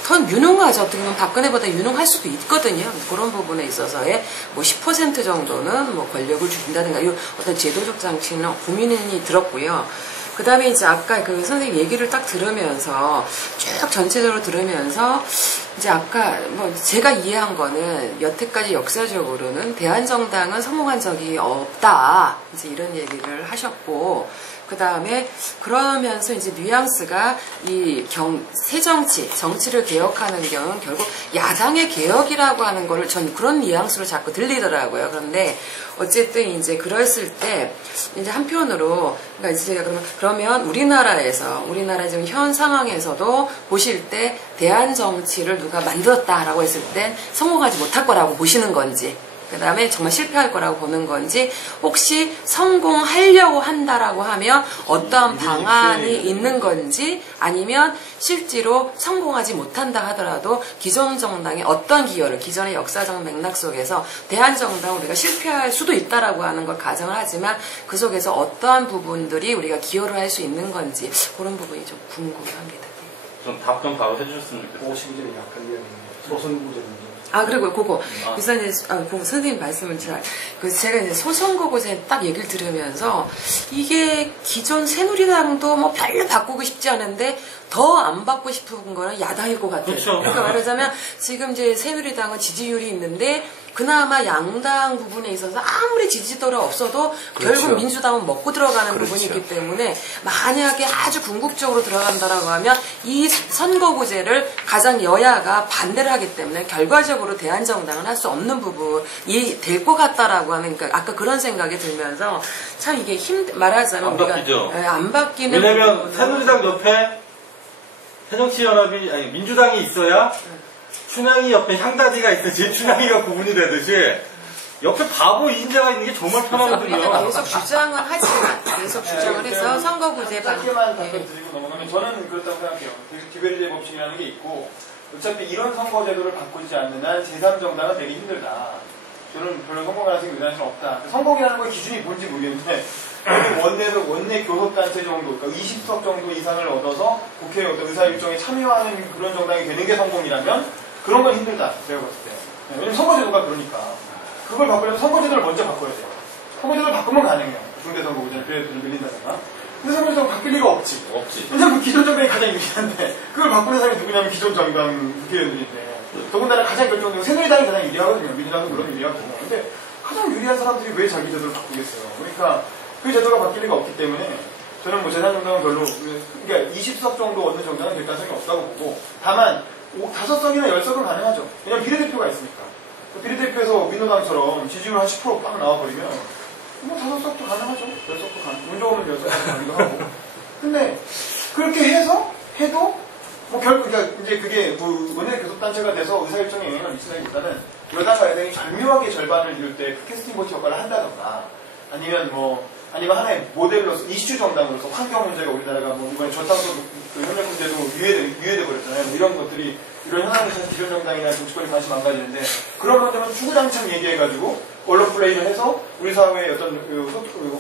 더 유능하죠. 어떻게 보면 박근혜보다 유능할 수도 있거든요. 그런 부분에 있어서의 10% 정도는 권력을 준다든가 이 어떤 제도적 장치는 고민이 들었고요. 그 다음에 이제 아까 선생님 얘기를 딱 들으면서 쭉 전체적으로 들으면서 이제 아까 뭐 제가 이해한 거는 여태까지 역사적으로는 대한정당은 성공한 적이 없다. 이제 이런 얘기를 하셨고, 그 다음에 그러면서 이제 뉘앙스가 이 새정치, 정치를 개혁하는 경우는 결국 야당의 개혁이라고 하는 거를 전 그런 뉘앙스로 자꾸 들리더라고요. 그런데 어쨌든 이제 그랬을 때 이제 한편으로 그러니까 이제 제가 그러면 우리나라에서 지금 현 상황에서도 보실 때 대한 정치를 누가 만들었다라고 했을 때 성공하지 못할 거라고 보시는 건지, 그 다음에 정말 실패할 거라고 보는 건지, 혹시 성공하려고 한다라고 하면 어떠한 방안이 있는 건지, 아니면 실제로 성공하지 못한다 하더라도 기존 정당의 어떤 기여를, 기존의 역사적 맥락 속에서 대한정당 우리가 실패할 수도 있다라고 하는 걸 가정을 하지만 그 속에서 어떠한 부분들이 우리가 기여를 할 수 있는 건지, 그런 부분이 좀 궁금합니다. 좀 답 좀 바로 해주셨으면 좋겠어요. 50점이 약간 위험해요. 소선구제는. 그리고 그거, 그래서 이제, 그 선생님 말씀을 제가 이제 소선거구제 딱 얘기를 들으면서, 이게 기존 새누리당도 뭐 별로 바꾸고 싶지 않은데, 더 안 받고 싶은 거는 야당일 것 같아요. 그렇죠. 그러니까 말하자면, 지금 이제 새누리당은 지지율이 있는데, 그나마 양당 부분에 있어서 아무리 지지도가 없어도 그렇죠. 결국 민주당은 먹고 들어가는 그렇죠. 부분이 있기 때문에 만약에 아주 궁극적으로 들어간다라고 하면 이 선거구제를 가장 여야가 반대를 하기 때문에 결과적으로 대한정당은 할 수 없는 부분이 될 것 같다라고 하는, 그러니까 아까 그런 생각이 들면서 참 이게 말하자면 안 바뀌죠. 안 바뀌는, 왜냐면 새누리당 옆에 새정치연합이 아니 민주당이 있어야 춘향이 옆에 향다지가 있듯이 춘향이가 구분이 되듯이 옆에 바보 이인자가 있는 게 정말 편하거든요. 계속 주장은 하지만 계속 주장을 해서 선거구제 짧게만 답변드리고 넘어가면 저는 그렇다고 생각해요. 디베르제 법칙이라는 게 있고 어차피 이런 선거제도를 바꾸지 않는 한 제3정당은 되게 힘들다. 저는 별로 성공 가능성이 의단에서는 없다. 성공이라는 거의 기준이 뭔지 모르겠는데 원내에서 원내 교섭단체 정도, 그러니까 20석 정도 이상을 얻어서 국회 어떤 의사일정에 참여하는 그런 정당이 되는 게 성공이라면 그런 건 힘들다. 제가 봤을 때. 왜냐면 선거제도가 그러니까. 그걸 바꾸려면 선거제도를 먼저 바꿔야 돼요. 선거제도를 바꾸면 가능해요. 중대선거구제를 비례대표를 밀린다든가. 근데 선거제도가 바뀔 리가 없지. 왜냐면 그 기존 정당이 가장 유리한데 그걸 바꾸는 사람이 누구냐면 기존 정당 국회의원들인데 더군다나 가장 결정적으로 새누리당이 가장 유리하거든요. 민주당은 물론 유리하거든요. 근데 가장 유리한 사람들이 왜 자기 제도를 바꾸겠어요. 그러니까 그 제도가 바뀔 리가 없기 때문에 저는 뭐 제3정당은 별로, 그러니까 20석 정도 얻는 정당은 될 가능성이 없다고 보고, 다만 5석이나 10석은 가능하죠. 왜냐면 비례대표가 있으니까. 비례대표에서 민노당처럼 지지율 한 10%빡 나와버리면 뭐 5석도 가능하죠. 10석도 가능. 운 좋으면 10석 가기도 하고. 근데 그렇게 해도 뭐 결국 이제 그게 뭐 원내 교섭단체가 돼서 의사일정에 영향을 미친다기보다는 여당과 야당이 절묘하게 절반을 이룰 때 그 캐스팅 보트 역할을 한다던가, 아니면 하나의 모델로서 이슈 정당으로서 환경 문제가 우리나라가 뭐 이번에 저탄소 그 협력 문제도 유예돼 버렸잖아요. 뭐 이런 것들이 이런 현안에 대해서 기존 정당이나 정치권이 관심 안 가지는데 그런 것들은 주구장창 얘기해가지고 언론 플레이를 해서 우리 사회의 어떤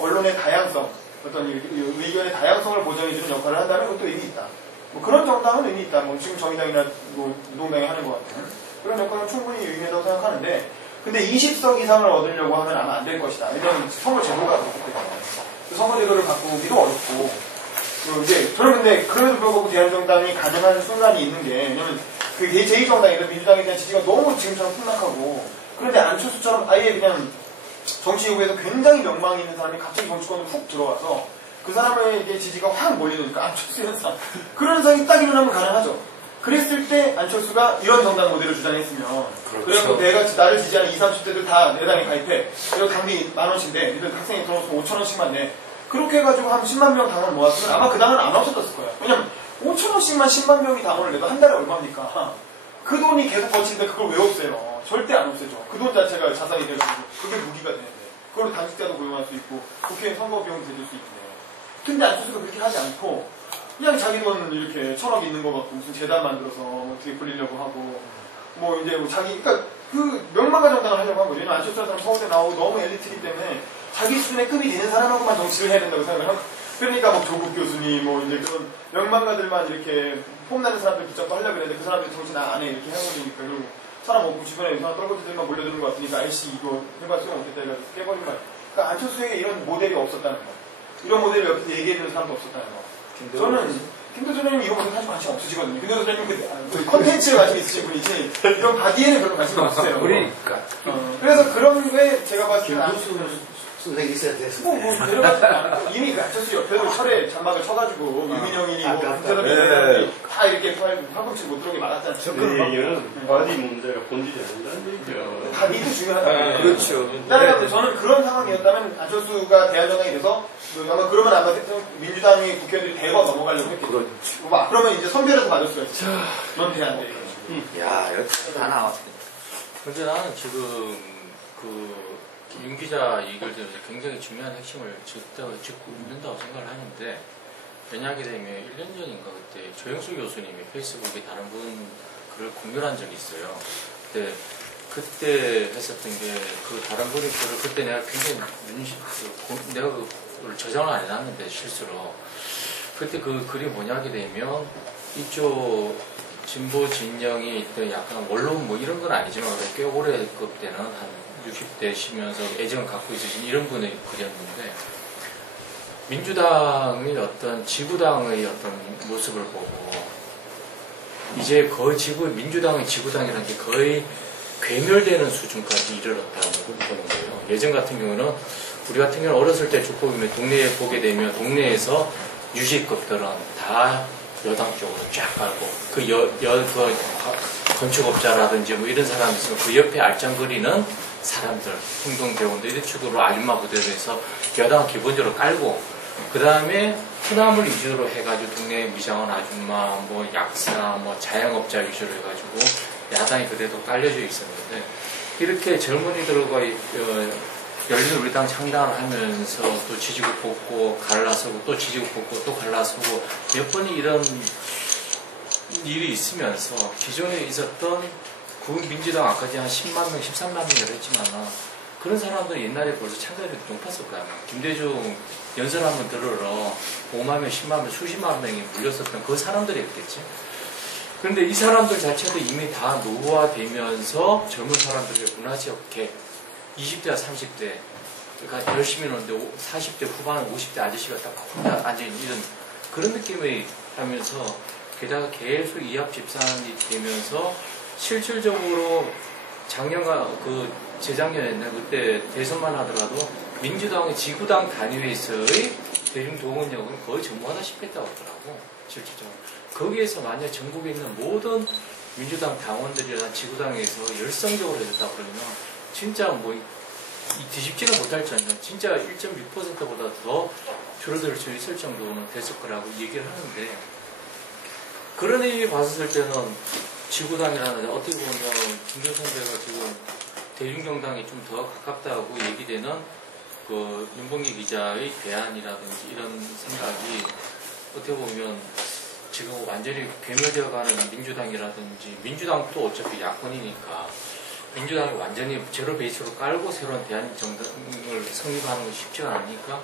언론의 다양성, 어떤 의견의 다양성을 보장해주는 역할을 한다면 그것도 의미 있다. 뭐 그런 정당은 의미 있다. 뭐 지금 정의당이나 뭐 노동당이 하는 것 같은 그런 역할은 충분히 의미 있다고 생각하는데. 근데 20석 이상을 얻으려고 하면 아마 안 될 것이다. 왜냐하면 선거 제도가 그렇기 때문에. 선거 제도를 바꾸기도 어렵고. 저는 근데 그럼에도 불구하고 대한정당이 가능한 순간이 있는 게, 왜냐면 그 제2정당이나 민주당에 대한 지지가 너무 지금처럼 폭락하고, 그런데 안철수처럼 아예 그냥 정치 요구에서 굉장히 명망이 있는 사람이 갑자기 정치권으로 훅 들어와서 그 사람에게 지지가 확 몰리니까 안철수 현상. 그런 현상이 딱 일어나면 가능하죠. 그랬을 때 안철수가 이런 정당 모델을 주장했으면, 그래서 내가 나를 지지하는 20, 30대들 다 내 당에 가입해. 그리고 당비 10,000원씩인데 니들 학생이 돈 없으면 5,000원씩만 내. 그렇게 해가지고 한 10만 명 당을 모았으면 아마 그 당은 안 없어졌을 거예요. 왜냐면 5,000원씩만 10만 명이 당원을 내도 한 달에 얼마입니까? 그 돈이 계속 거치는데 그걸 왜 없애요? 절대 안 없애죠. 그 돈 자체가 자산이 돼가지고 그게 무기가 되는데 그걸로 당직자도 고용할 수 있고 국회의원 선거 비용 대줄 수 있고. 근데 안철수가 그렇게 하지 않고 그냥 자기 돈 이렇게 1,000억 있는 거 갖고 무슨 재단 만들어서 뭐 어떻게 불리려고 하고 뭐 이제 뭐 그러니까 그 명망가 정당을 하려고 한 거죠. 왜냐면 안철수라는 사람 서울대 나오고 너무 엘리트이기 때문에 자기 수준의 급이 되는 사람하고만 정치를 해야 된다고 생각을 하고, 그러니까 뭐 조국 교수님 뭐 이제 그런 명망가들만 이렇게 폼나는 사람들 붙잡고 하려고 했는데 그 사람들이 정치 나 안 해 이렇게 해버리니까 그리고 사람 없고 주변에 이상한 떨거지들만 몰려드는 것 같으니까 아이씨 이거 해봐 소용 없겠다 이래서 깨버린 거야. 그러니까 안철수에게 이런 모델이 없었다는 거. 이런 모델을 옆에서 얘기해주는 사람도 없었다는 거. 저는 김도 선생님 이런 것도 사실 관심 없으시거든요. 김도 선생님 그 컨텐츠에 관심 있으신 분이지 이런 바디에는 별로 관심 없으세요. 그러니까. 그래서 그런 게 제가 봤을 때 선생님 있어야 돼서. 데려가지 이미 그 안철수 옆에도 철에 잔막을 쳐가지고 유민영이니 뭐 김태섭이 다 이렇게 팔꿈치 못 들어오게 막았잖아요. 이거는 바디 문제가 본질이 아니라는 얘기죠. 바디도 중요하다. 그렇죠. 따라가면 저는 그런 상황이었다면 안철수가 대한정당이 돼서 아마 그러면 아마 민주당의 국회의원들이 대거 넘어가려고 했겠죠. 그러면 이제 선별해서 맞을 수가 있어. 넌 대한대. 야, 이렇게 다 나왔어. 근데 나는 지금 윤 기자 얘기를 들어서 굉장히 중요한 핵심을 짚고 있는다고 생각을 하는데, 왜냐하게 되면 1년 전인가 그때 조영수 교수님이 페이스북에 다른 분 글을 공유한 적이 있어요. 그때 했었던 게 그 다른 분의 글을 그때 내가 굉장히 내가 그걸 저장을 안 해놨는데 실수로 그때 그 글이 뭐냐게 되면 이쪽 진보 진영이 있던 약간 원론 뭐 이런 건 아니지만 꽤 오래급 때는 한 60대시면서 애정을 갖고 있으신 이런 분의 글이었는데, 민주당의 어떤 지구당의 어떤 모습을 보고 이제 거의 민주당의 지구당이라는 게 거의 괴멸되는 수준까지 이르렀다고 보는 거예요. 예전 같은 경우는 우리 같은 경우는 어렸을 때 축구 보면 동네에 보게 되면 동네에서 유식급들은 다 여당 쪽으로 쫙 깔고 그 건축업자라든지 뭐 이런 사람이 있으면 그 옆에 알짱거리는 사람들, 행동대원들 이런 식으로 아줌마 부대로 해서 여당은 기본적으로 깔고, 그 다음에 호남을 위주로 해가지고 동네 미장원 아줌마, 뭐 약사, 뭐 자영업자 위주로 해가지고 야당이 그래도 깔려져 있었는데, 이렇게 젊은이들과 열린 우리당 창당을 하면서 또 지지고 뽑고 갈라서고 또 지지고 뽑고 또 갈라서고 몇 번이 이런 일이 있으면서 기존에 있었던 민주당 아까 한 10만 명, 13만 명이라고 했지만 그런 사람들은 옛날에 벌써 참가율이 높았을 거야. 김대중 연설 한번 들으러 5만 명, 10만 명, 수십만 명이 몰렸었던 그 사람들이었겠지. 그런데 이 사람들 자체도 이미 다 노후화되면서 젊은 사람들의 문화적 갭, 20대와 30대, 그러니까 열심히 노는데 40대 후반, 50대 아저씨가 딱 혼자 앉아있는 이런 그런 느낌이 하면서, 게다가 계속 이합 집산이 되면서 실질적으로 작년과 재작년에 그때 대선만 하더라도 민주당의 지구당 단위에서의 대중동원력은 거의 전무하다시피 했다고 하더라고. 실질적으로 거기에서 만약 전국에 있는 모든 민주당 당원들이나 지구당에서 열성적으로 해줬다 그러면 진짜 뒤집지는 못할 정도, 진짜 1.6%보다 더 줄어들 수 있을 정도는 됐을 거라고 얘기를 하는데, 그런 의미 봤을 때는 지구당이라는 어떻게 보면 김대중 선배가 지금 대중정당이 좀 더 가깝다고 얘기되는 그 윤봉기 기자의 대안이라든지 이런 생각이 어떻게 보면 지금 완전히 괴멸되어가는 민주당이라든지, 민주당도 어차피 야권이니까 민주당이 완전히 제로 베이스로 깔고 새로운 대한정당을 성립하는 건 쉽지가 않으니까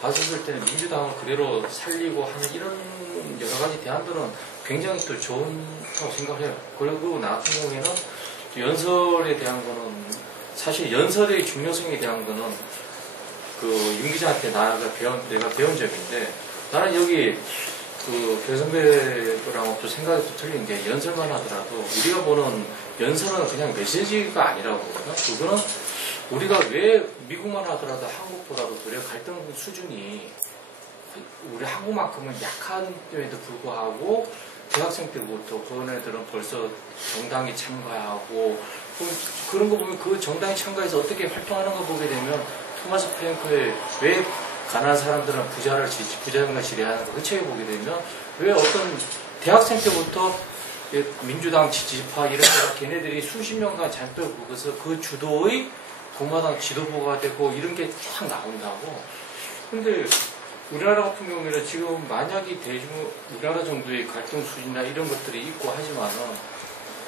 봤을 때는 민주당을 그대로 살리고 하는 이런 여러 가지 대안들은 굉장히 또 좋다고 생각해요. 그리고 나 같은 경우에는 연설에 대한 거는 사실 연설의 중요성에 대한 거는 윤 기자한테 내가 배운 적인데, 나는 여기 배 선배랑 또 생각이 또 틀린 게, 연설만 하더라도 우리가 보는 연설은 그냥 메시지가 아니라고 보거든. 그거는 우리가 왜 미국만 하더라도 한국보다도 도리어 갈등 수준이 우리 한국만큼은 약한데도 불구하고 대학생 때부터 그런 애들은 벌써 정당에 참가하고, 그런 거 보면 그 정당에 참가해서 어떻게 활동하는 거 보게 되면 토마스 프랭크의 왜 가난한 사람들은 부자들과 지뢰하는 거 그 책을 보게 되면 왜 어떤 대학생 때부터 민주당 지지파 이런 데가 걔네들이 수십 년간 잔뜩 먹어서 그 주도의 공화당 지도부가 되고 이런 게 쫙 나온다고. 근데 우리나라 같은 경우에는 지금 만약에 우리나라 정도의 갈등 수준이나 이런 것들이 있고 하지만은,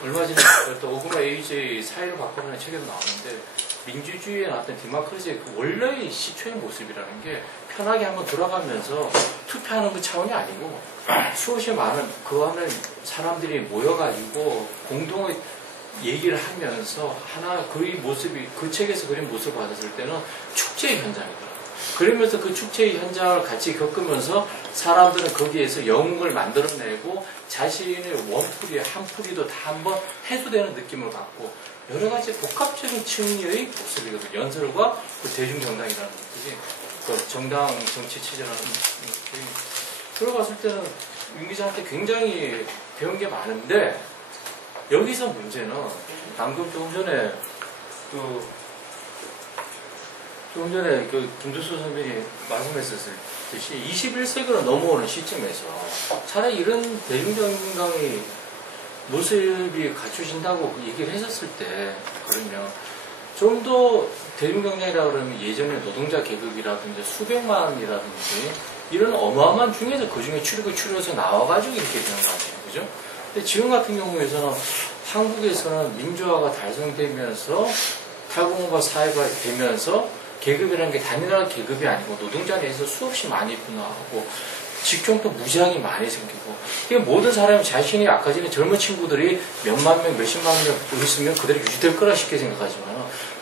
얼마 전에 또 오그마 AJ 사회를 바꿔보는 책에도 나오는데, 민주주의에 나왔던 디마크리스의 그 원래의 시초의 모습이라는 게 편하게 한번 돌아가면서 투표하는 그 차원이 아니고 수없이 많은 그 안에 사람들이 모여가지고 공동의 얘기를 하면서 하나 그 모습이 그 책에서 그린 모습을 받았을 때는 축제의 현장이더라고요. 그러면서 그 축제의 현장을 같이 겪으면서 사람들은 거기에서 영웅을 만들어내고 자신의 원풀이 한풀이도 다 한번 해소되는 느낌을 갖고 여러 가지 복합적인 층의 모습이거든요. 연설과 그 대중정당이라는 것들이 그 정당 정치 체제라는 것들이 들어갔을 때는 윤 기자한테 굉장히 배운 게 많은데 여기서 문제는 방금 조금 전에 그 김두수 선배님이 말씀하셨듯이 21세기로 넘어오는 시점에서 차라리 이런 대중정당의 모습이 갖춰진다고 얘기를 했었을 때 그러면 좀 더 대중정당이라고 그러면 예전에 노동자 계급이라든지 수백만이라든지 이런 어마어마한 중에서 그 중에 추려서 나와가지고 이렇게 되는 거 아니에요. 그죠? 근데 지금 같은 경우에서는 한국에서는 민주화가 달성되면서 탈공업화 사회가 되면서 계급이라는 게 단일한 계급이 아니고 노동자 내에서 수없이 많이 분화하고 직종도 무지하게 많이 생기고 이게 모든 사람이 자신이 아까 전에 젊은 친구들이 몇만 명, 몇십만 명 있으면 그대로 유지될 거라 쉽게 생각하지만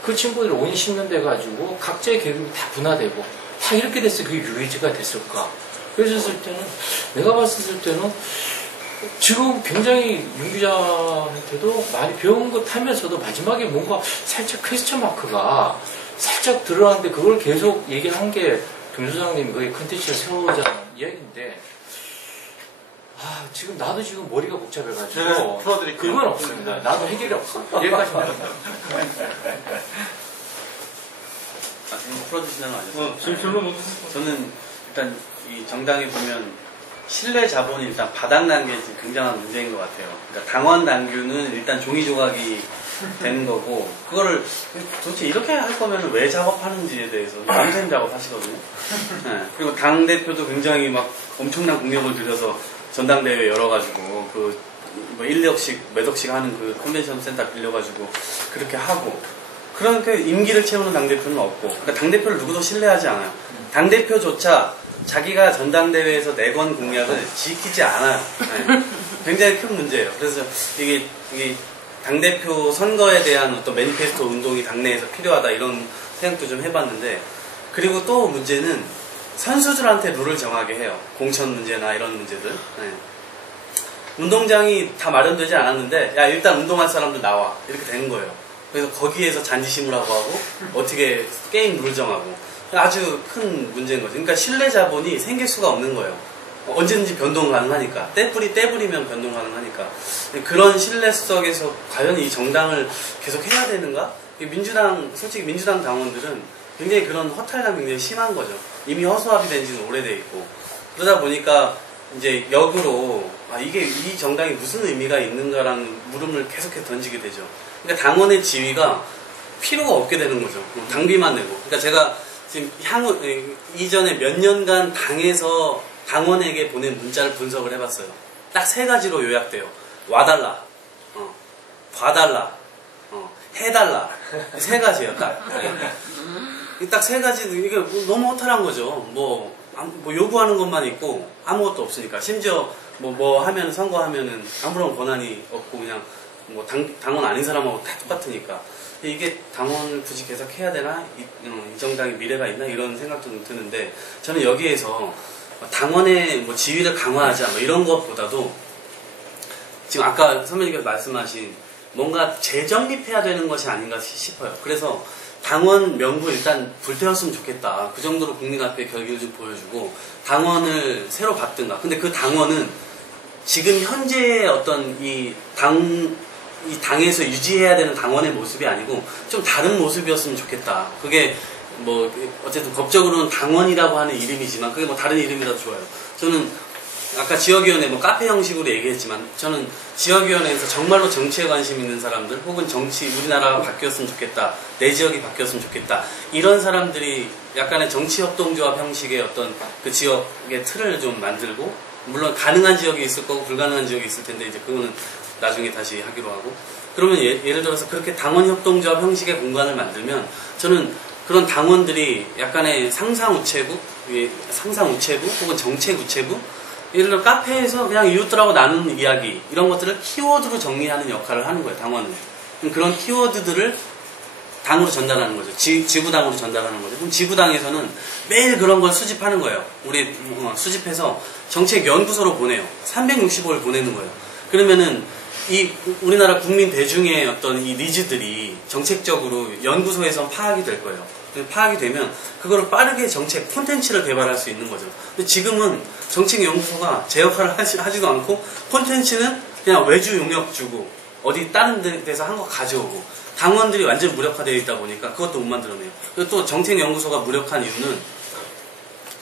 그 친구들이 5년, 10년 돼가지고 각자의 계급이 다 분화되고 다 이렇게 됐을 그게 유해지가 됐을까? 그랬을 때는 내가 봤을 때는 지금 굉장히 윤 기자한테도 많이 배운 것 하면서도 마지막에 뭔가 살짝 퀘스천 마크가 살짝 들어갔는데 그걸 계속 얘기를 한 게 김 소장님 거의 컨텐츠를 세우자는 이야기인데 지금 나도 지금 머리가 복잡해가지고 그건 없습니다. 나도 해결이 없어. 여기까지만. 풀어주시는 거 아니었어요? 저는 일단 이 정당에 보면 신뢰 자본이 일단 바닥난 게 굉장한 문제인 것 같아요. 그러니까 당원 당규는 일단 종이 조각이 되는 거고 그거를 도대체 이렇게 할 거면 왜 작업하는지에 대해서 밤샘 작업하시거든요. 네. 그리고 당 대표도 굉장히 막 엄청난 공력을 들여서 전당대회 열어가지고 그 뭐 1억씩 몇 억씩 하는 그 컨벤션 센터 빌려가지고 그렇게 하고 그러니까 임기를 채우는 당 대표는 없고 그러니까 당 대표를 누구도 신뢰하지 않아요. 당 대표조차 자기가 전당대회에서 내건 공약을 지키지 않아요. 네. 굉장히 큰 문제예요. 그래서 이게 당대표 선거에 대한 어떤 매니페스토 운동이 당내에서 필요하다 이런 생각도 좀 해봤는데 그리고 또 문제는 선수들한테 룰을 정하게 해요. 공천 문제나 이런 문제들. 네. 운동장이 다 마련되지 않았는데 야 일단 운동할 사람들 나와 이렇게 되는 거예요. 그래서 거기에서 잔디심으라고 하고 어떻게 게임 룰 정하고 아주 큰 문제인 거죠. 그러니까 신뢰 자본이 생길 수가 없는 거예요. 언제든지 변동 가능하니까 떼뿌리면 변동 가능하니까 그런 신뢰 속에서 과연 이 정당을 계속 해야 되는가? 솔직히 민주당 당원들은 굉장히 그런 허탈감이 굉장히 심한 거죠. 이미 허수아비 된 지는 오래돼 있고 그러다 보니까 이제 역으로 이 정당이 무슨 의미가 있는가라는 물음을 계속해서 던지게 되죠. 그러니까 당원의 지위가 필요가 없게 되는 거죠. 당비만 내고. 그러니까 제가 지금 이전에 몇 년간 당에서 당원에게 보낸 문자를 분석을 해봤어요. 딱 3가지로 요약돼요. 와달라, 봐달라, 해달라. 3가지예요. 딱 3가지 이게 너무 허탈한 거죠. 뭐 요구하는 것만 있고 아무것도 없으니까. 심지어 뭐 하면 선거하면은 아무런 권한이 없고 그냥 뭐 당원 아닌 사람하고 다 똑같으니까. 이게 당원을 굳이 계속 해야 되나? 이 정당의 미래가 있나? 이런 생각도 드는데 저는 여기에서 당원의 뭐 지위를 강화하자 뭐 이런 것보다도 지금 아까 선배님께서 말씀하신 뭔가 재정립해야 되는 것이 아닌가 싶어요. 그래서 당원 명부 일단 불태웠으면 좋겠다. 그 정도로 국민 앞에 결기를 좀 보여주고 당원을 새로 받든가. 근데 그 당원은 지금 현재의 어떤 이 당에서 유지해야 되는 당원의 모습이 아니고 좀 다른 모습이었으면 좋겠다. 그게 뭐 어쨌든 법적으로는 당원이라고 하는 이름이지만 그게 뭐 다른 이름이라도 좋아요. 저는 아까 지역위원회 뭐 카페 형식으로 얘기했지만 저는 지역위원회에서 정말로 정치에 관심 있는 사람들 혹은 우리나라가 바뀌었으면 좋겠다. 내 지역이 바뀌었으면 좋겠다. 이런 사람들이 약간의 정치협동조합 형식의 어떤 그 지역의 틀을 좀 만들고 물론 가능한 지역이 있을 거고 불가능한 지역이 있을 텐데 이제 그거는 나중에 다시 하기로 하고 그러면 예를 들어서 그렇게 당원협동조합 형식의 공간을 만들면 저는 그런 당원들이 약간의 상상우체부 혹은 정책우체부 예를 들어 카페에서 그냥 이웃들하고 나누는 이야기 이런 것들을 키워드로 정리하는 역할을 하는 거예요. 당원은. 그런 키워드들을 당으로 전달하는 거죠. 지구당으로 전달하는 거죠. 그럼 지구당에서는 매일 그런 걸 수집하는 거예요. 우리 수집해서 정책연구소로 보내요. 365일 보내는 거예요. 그러면은 이 우리나라 국민 대중의 어떤 이 니즈들이 정책적으로 연구소에서 파악이 될 거예요. 파악이 되면 그거를 빠르게 정책 콘텐츠를 개발할 수 있는 거죠. 근데 지금은 정책연구소가 제 역할을 하지도 않고 콘텐츠는 그냥 외주 용역 주고 어디 다른 데서 한 거 가져오고 당원들이 완전 무력화되어 있다 보니까 그것도 못 만들어내요. 그리고 또 정책연구소가 무력한 이유는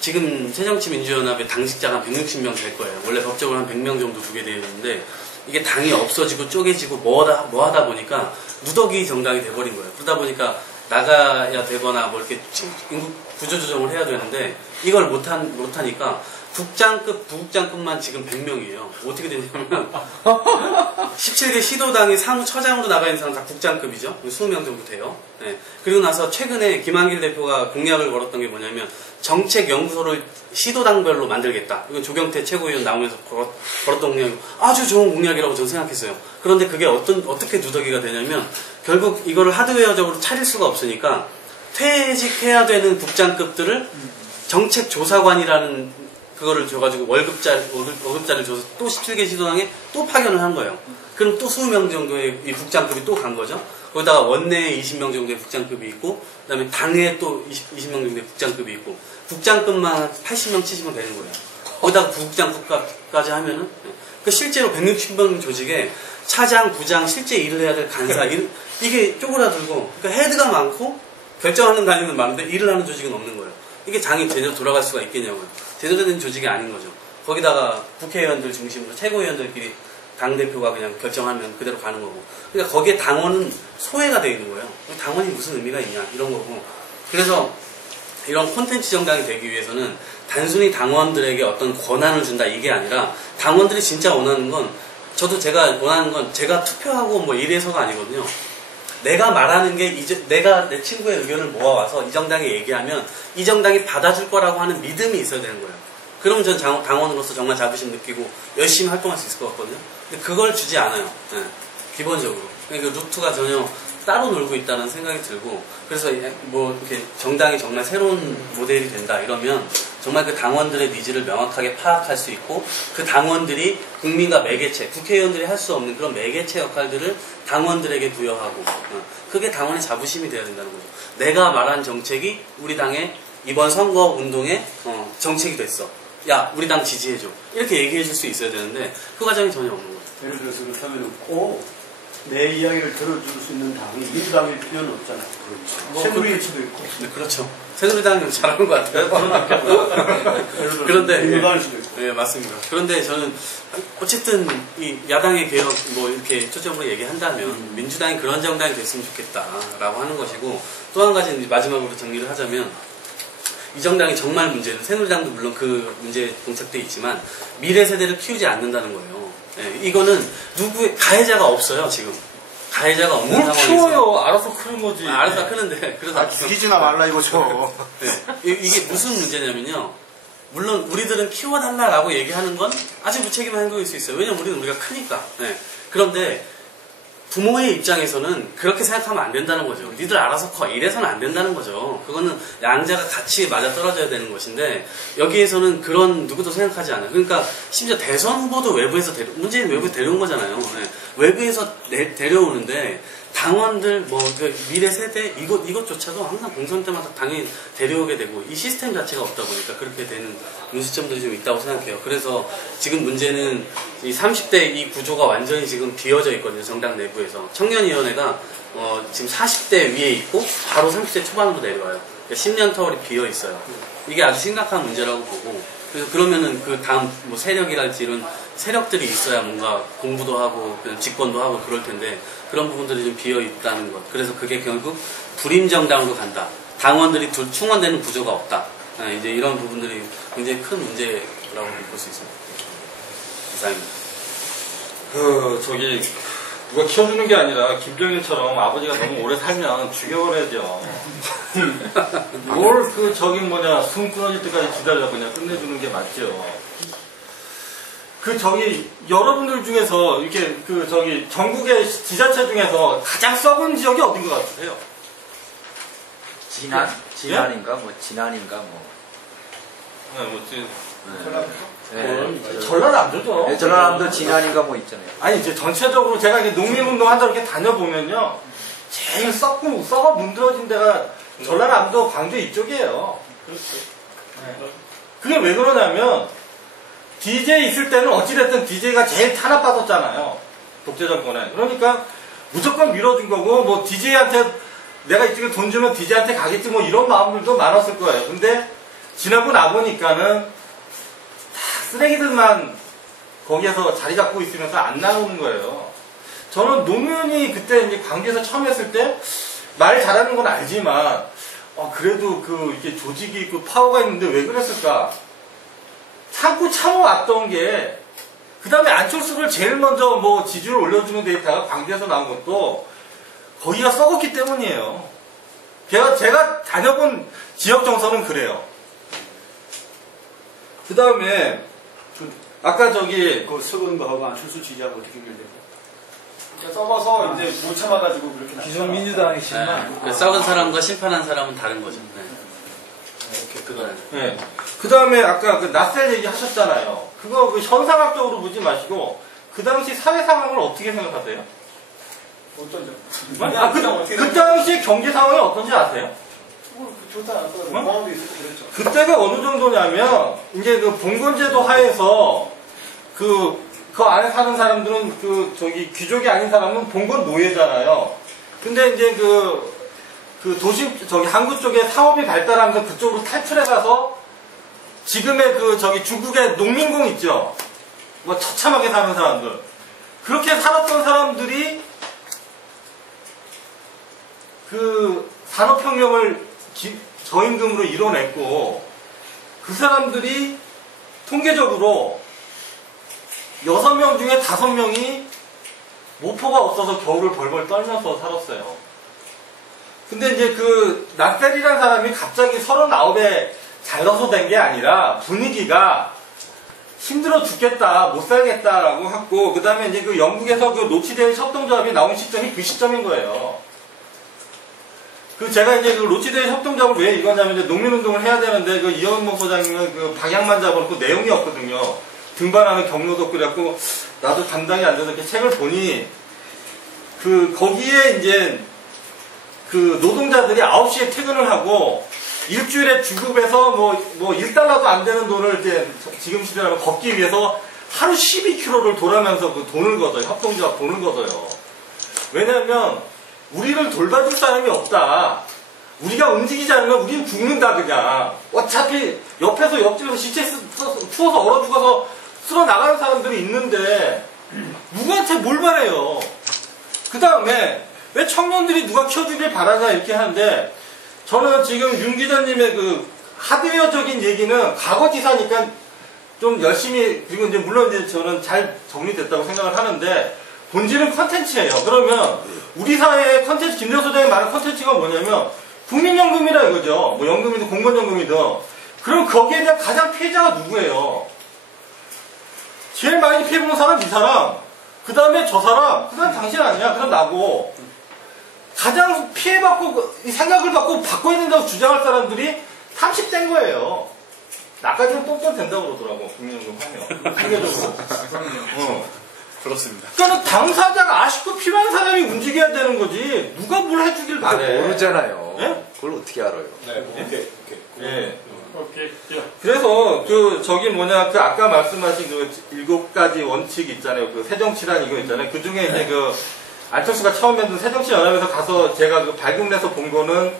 지금 새정치민주연합의 당직자가 한 160명 될 거예요. 원래 법적으로 한 100명 정도 두게 되어 있는데 이게 당이 없어지고 쪼개지고 뭐 하다 보니까 누더기 정당이 돼버린 거예요. 그러다 보니까 나가야 되거나 뭐 이렇게 인구 구조조정을 해야 되는데 이걸 못하니까 국장급, 부국장급만 지금 100명이에요. 어떻게 되냐면 17개 시도당이 사무처장으로 나가 있는 사람 다 국장급이죠. 20명 정도 돼요. 네. 그리고 나서 최근에 김한길 대표가 공약을 걸었던 게 뭐냐면 정책연구소를 시도당별로 만들겠다. 이건 조경태 최고위원 나오면서 걸었던 공약이 아주 좋은 공약이라고 저는 생각했어요. 그런데 그게 어떻게 누더기가 되냐면 결국 이거를 하드웨어적으로 차릴 수가 없으니까 퇴직해야 되는 국장급들을 정책조사관이라는 그거를 줘가지고 월급자를 줘서 또 17개 시도당에 또 파견을 한 거예요. 그럼 또 20명 정도의 이 국장급이 또 간 거죠. 거기다가 원내에 20명 정도의 국장급이 있고, 그 다음에 당에 또 20명 정도의 국장급이 있고, 국장급만 80명, 70명 되는 거예요. 거기다가 부국장급까지 하면은, 그 실제로 160명 조직에 차장, 부장, 실제 일을 해야 될 간사, 이게 쪼그라들고, 그러니까 헤드가 많고, 결정하는 단위는 많은데 일을 하는 조직은 없는 거예요. 이게 당이 제대로 돌아갈 수가 있겠냐고요. 제대로 된 조직이 아닌 거죠. 거기다가 국회의원들 중심으로 최고위원들끼리 당대표가 그냥 결정하면 그대로 가는 거고. 그러니까 거기에 당원은 소외가 되어 있는 거예요. 당원이 무슨 의미가 있냐, 이런 거고. 그래서 이런 콘텐츠 정당이 되기 위해서는 단순히 당원들에게 어떤 권한을 준다, 이게 아니라 당원들이 진짜 원하는 건, 제가 원하는 건 제가 투표하고 뭐 이래서가 아니거든요. 내가 말하는 게 내가 내 친구의 의견을 모아와서 이 정당에 얘기하면 이 정당이 받아줄 거라고 하는 믿음이 있어야 되는 거예요. 그러면 전 당원으로서 정말 자부심 느끼고 열심히 활동할 수 있을 것 같거든요. 근데 그걸 주지 않아요. 네. 기본적으로. 그러니까 루트가 전혀 따로 놀고 있다는 생각이 들고, 그래서 뭐 이렇게 정당이 정말 새로운 모델이 된다 이러면 정말 그 당원들의 니즈를 명확하게 파악할 수 있고, 그 당원들이 국민과 매개체, 국회의원들이 할 수 없는 그런 매개체 역할들을 당원들에게 부여하고, 그게 당원의 자부심이 돼야 된다는 거죠. 내가 말한 정책이 우리 당의 이번 선거 운동의 정책이 됐어. 야, 우리 당 지지해줘. 이렇게 얘기해 줄 수 있어야 되는데 그 과정이 전혀 없는 거죠. 예를 들어서 그렇다면 꼭 내 이야기를 들어줄 수 있는 당이 민주당일 필요는 없잖아요. 그렇죠. 새누리일 수도 있고. 네, 그렇죠. 새누리당이 잘하는 것 같아요. 그런데 민주당일 수도 있고. 네, 맞습니다. 그런데 저는 어쨌든 이 야당의 개혁 뭐 이렇게 초점으로 얘기한다면 민주당이 그런 정당이 됐으면 좋겠다라고 하는 것이고, 또 한 가지 마지막으로 정리를 하자면 이 정당이 정말 문제는, 새누리당도 물론 그 문제에 봉착돼 있지만 미래 세대를 키우지 않는다는 거예요. 네, 이거는 누구의 가해자가 없어요. 지금 가해자가 없는 뭘 상황에서. 키워요? 알아서 크는 거지. 알아서 크는데 그래서 죽이지나 말라 이거죠. 네, 이게 무슨 문제냐면요. 물론 우리들은 키워달라라고 얘기하는 건 아주 무책임한 행동일 수 있어요. 왜냐면 우리가 크니까. 네. 그런데 부모의 입장에서는 그렇게 생각하면 안 된다는 거죠. 니들 알아서 커. 이래서는 안 된다는 거죠. 그거는 양자가 같이 맞아 떨어져야 되는 것인데, 여기에서는 그런 누구도 생각하지 않아요. 그러니까 심지어 대선 후보도 외부에서 문재인 외부에서 데려온 거잖아요. 네. 외부에서 데려오는데 당원들 그 미래 세대 이것조차도 항상 공선 때마다 당연히 데려오게 되고, 이 시스템 자체가 없다 보니까 그렇게 되는 문제점들이 좀 있다고 생각해요. 그래서 지금 문제는 이 30대 이 구조가 완전히 지금 비어져 있거든요. 정당 내부에서. 청년위원회가 지금 40대 위에 있고 바로 30대 초반으로 내려와요. 그러니까 10년 터울이 비어 있어요. 이게 아주 심각한 문제라고 보고, 그래서 그러면은 그 다음 뭐 세력이랄지 이런 세력들이 있어야 뭔가 공부도 하고 집권도 하고 그럴 텐데, 그런 부분들이 좀 비어 있다는 것. 그래서 그게 결국 불임 정당으로 간다. 당원들이 충원되는 구조가 없다. 이제 이런 부분들이 굉장히 큰 문제라고 볼 수 있습니다. 이상입니다. 누가 키워주는 게 아니라 김정일처럼 아버지가 너무 오래 살면 죽여버려야죠. 뭘 숨 끊어질 때까지 기다려 그냥 끝내주는 게 맞죠. 여러분들 중에서 이렇게 전국의 지자체 중에서 가장 썩은 지역이 어딘 것 같으세요? 진안인가 뭐 진안인가 뭐. 네, 뭐 지금 네. 전라남도죠. 네, 전라남도 진안인가 뭐 있잖아요. 아니 이제 전체적으로 제가 이게 농민운동 한다 이렇게 다녀보면요, 제일 썩어 문드러진 데가 전라남도 광주 이쪽이에요. 네. 그게 왜 그러냐면 DJ 있을 때는 어찌됐든 DJ가 제일 탄압받았잖아요. 독재 정권에. 그러니까 무조건 밀어준 거고, 뭐 DJ한테 내가 이쪽에 돈 주면 DJ한테 가겠지 뭐 이런 마음들도 많았을 거예요. 근데 지나고 나보니까는 다 쓰레기들만 거기에서 자리 잡고 있으면서 안 나오는 거예요. 저는 노무현이 그때 이제 광주에서 처음 했을 때 말 잘하는 건 알지만 그래도 이게 조직이 있고 파워가 있는데 왜 그랬을까? 참고 참아왔던 게, 그 다음에 안철수를 제일 먼저 뭐 지지를 올려주는 데이터가 광주에서 나온 것도 거기가 썩었기 때문이에요. 제가 다녀본 지역 정서는 그래요. 그 다음에 아까 그 썩은 거하고 안철수 지지하고 어떻게 연결돼요? 썩어서 이제 못 참아가지고 그렇게 났죠. 기존 민주당의 실망. 그 썩은 사람과 심판한 사람은 다른 거죠. 네. 네. 그 다음에 아까 그 낯설 얘기 하셨잖아요. 그거 현상학적으로 보지 마시고, 그 당시 사회 상황을 어떻게 생각하세요? 어떤 점? 그 당시 경제 상황이 어떤지 아세요? 좋다 않았어요. 공항도 있었고 그랬죠. 그때가 어느 정도냐면, 이제 그 봉건제도 하에서 그 안에 사는 사람들은 귀족이 아닌 사람은 봉건 노예잖아요. 근데 이제 도심, 항구 쪽에 사업이 발달하면서 그쪽으로 탈출해 가서 지금의 중국의 농민공 있죠? 뭐 처참하게 사는 사람들. 그렇게 살았던 사람들이 산업혁명을 저임금으로 이뤄냈고, 그 사람들이 통계적으로 6명 중에 5명이 모포가 없어서 겨울을 벌벌 떨면서 살았어요. 근데 이제 낫셀이라는 사람이 갑자기 39에 잘나서 된 게 아니라 분위기가 힘들어 죽겠다, 못 살겠다라고 했고, 그 다음에 이제 영국에서 로치데일 협동조합이 나온 시점이 그 시점인 거예요. 제가 이제 로치데일 협동조합을 왜 이거냐면, 이제 농민운동을 해야 되는데, 이현목 소장님은 방향만 잡아놓고 내용이 없거든요. 등반하는 경로도 그래갖고, 나도 감당이 안 돼서 이렇게 책을 보니, 거기에 이제, 노동자들이 9시에 퇴근을 하고, 일주일에 주급에서 뭐 1달러도 안 되는 돈을 이제 지금 시대로 걷기 위해서 하루 12km를 돌아면서 돈을 걷어요. 협동조합 돈을 걷어요. 왜냐면, 우리를 돌봐줄 사람이 없다. 우리가 움직이지 않으면 우리는 죽는다, 그냥. 어차피 옆집에서 시체 추워서 얼어 죽어서 쓸어 나가는 사람들이 있는데, 누구한테 뭘 바래요? 그 다음에, 왜 청년들이 누가 키워주길 바라냐, 이렇게 하는데, 저는 지금 윤 기자님의 하드웨어적인 얘기는 과거지사니까 좀 열심히, 그리고 이제 물론 이제 저는 잘 정리됐다고 생각을 하는데, 본질은 컨텐츠예요. 그러면, 우리 사회의 컨텐츠, 김대호 소장이 말한 컨텐츠가 뭐냐면, 국민연금이라 이거죠. 뭐 연금이든 공무원연금이든. 그럼 거기에 대한 가장 피해자가 누구예요? 제일 많이 피해보는 사람 이 사람, 그 다음에 저 사람, 그 다음 당신 아니야, 그 다음 나고. 가장 피해받고, 생각을 받고 바꿔야 된다고 주장할 사람들이 30대인 거예요. 나까지는 똥똥 된다고 그러더라고, 국민연금 하면. 상대적으로. 그렇습니다. 그러니까 당사자가 아쉽고 필요한 사람이 움직여야 되는 거지. 누가 뭘 해주길 바래. 모르잖아요. 네? 그걸 어떻게 알아요? 오케이. 그래서 아까 말씀하신 7가지 원칙 있잖아요. 새정치란 이거 있잖아요. 그 중에 이제 안철수가 처음 만든 새정치연합에서 가서 제가 발급내서 본 거는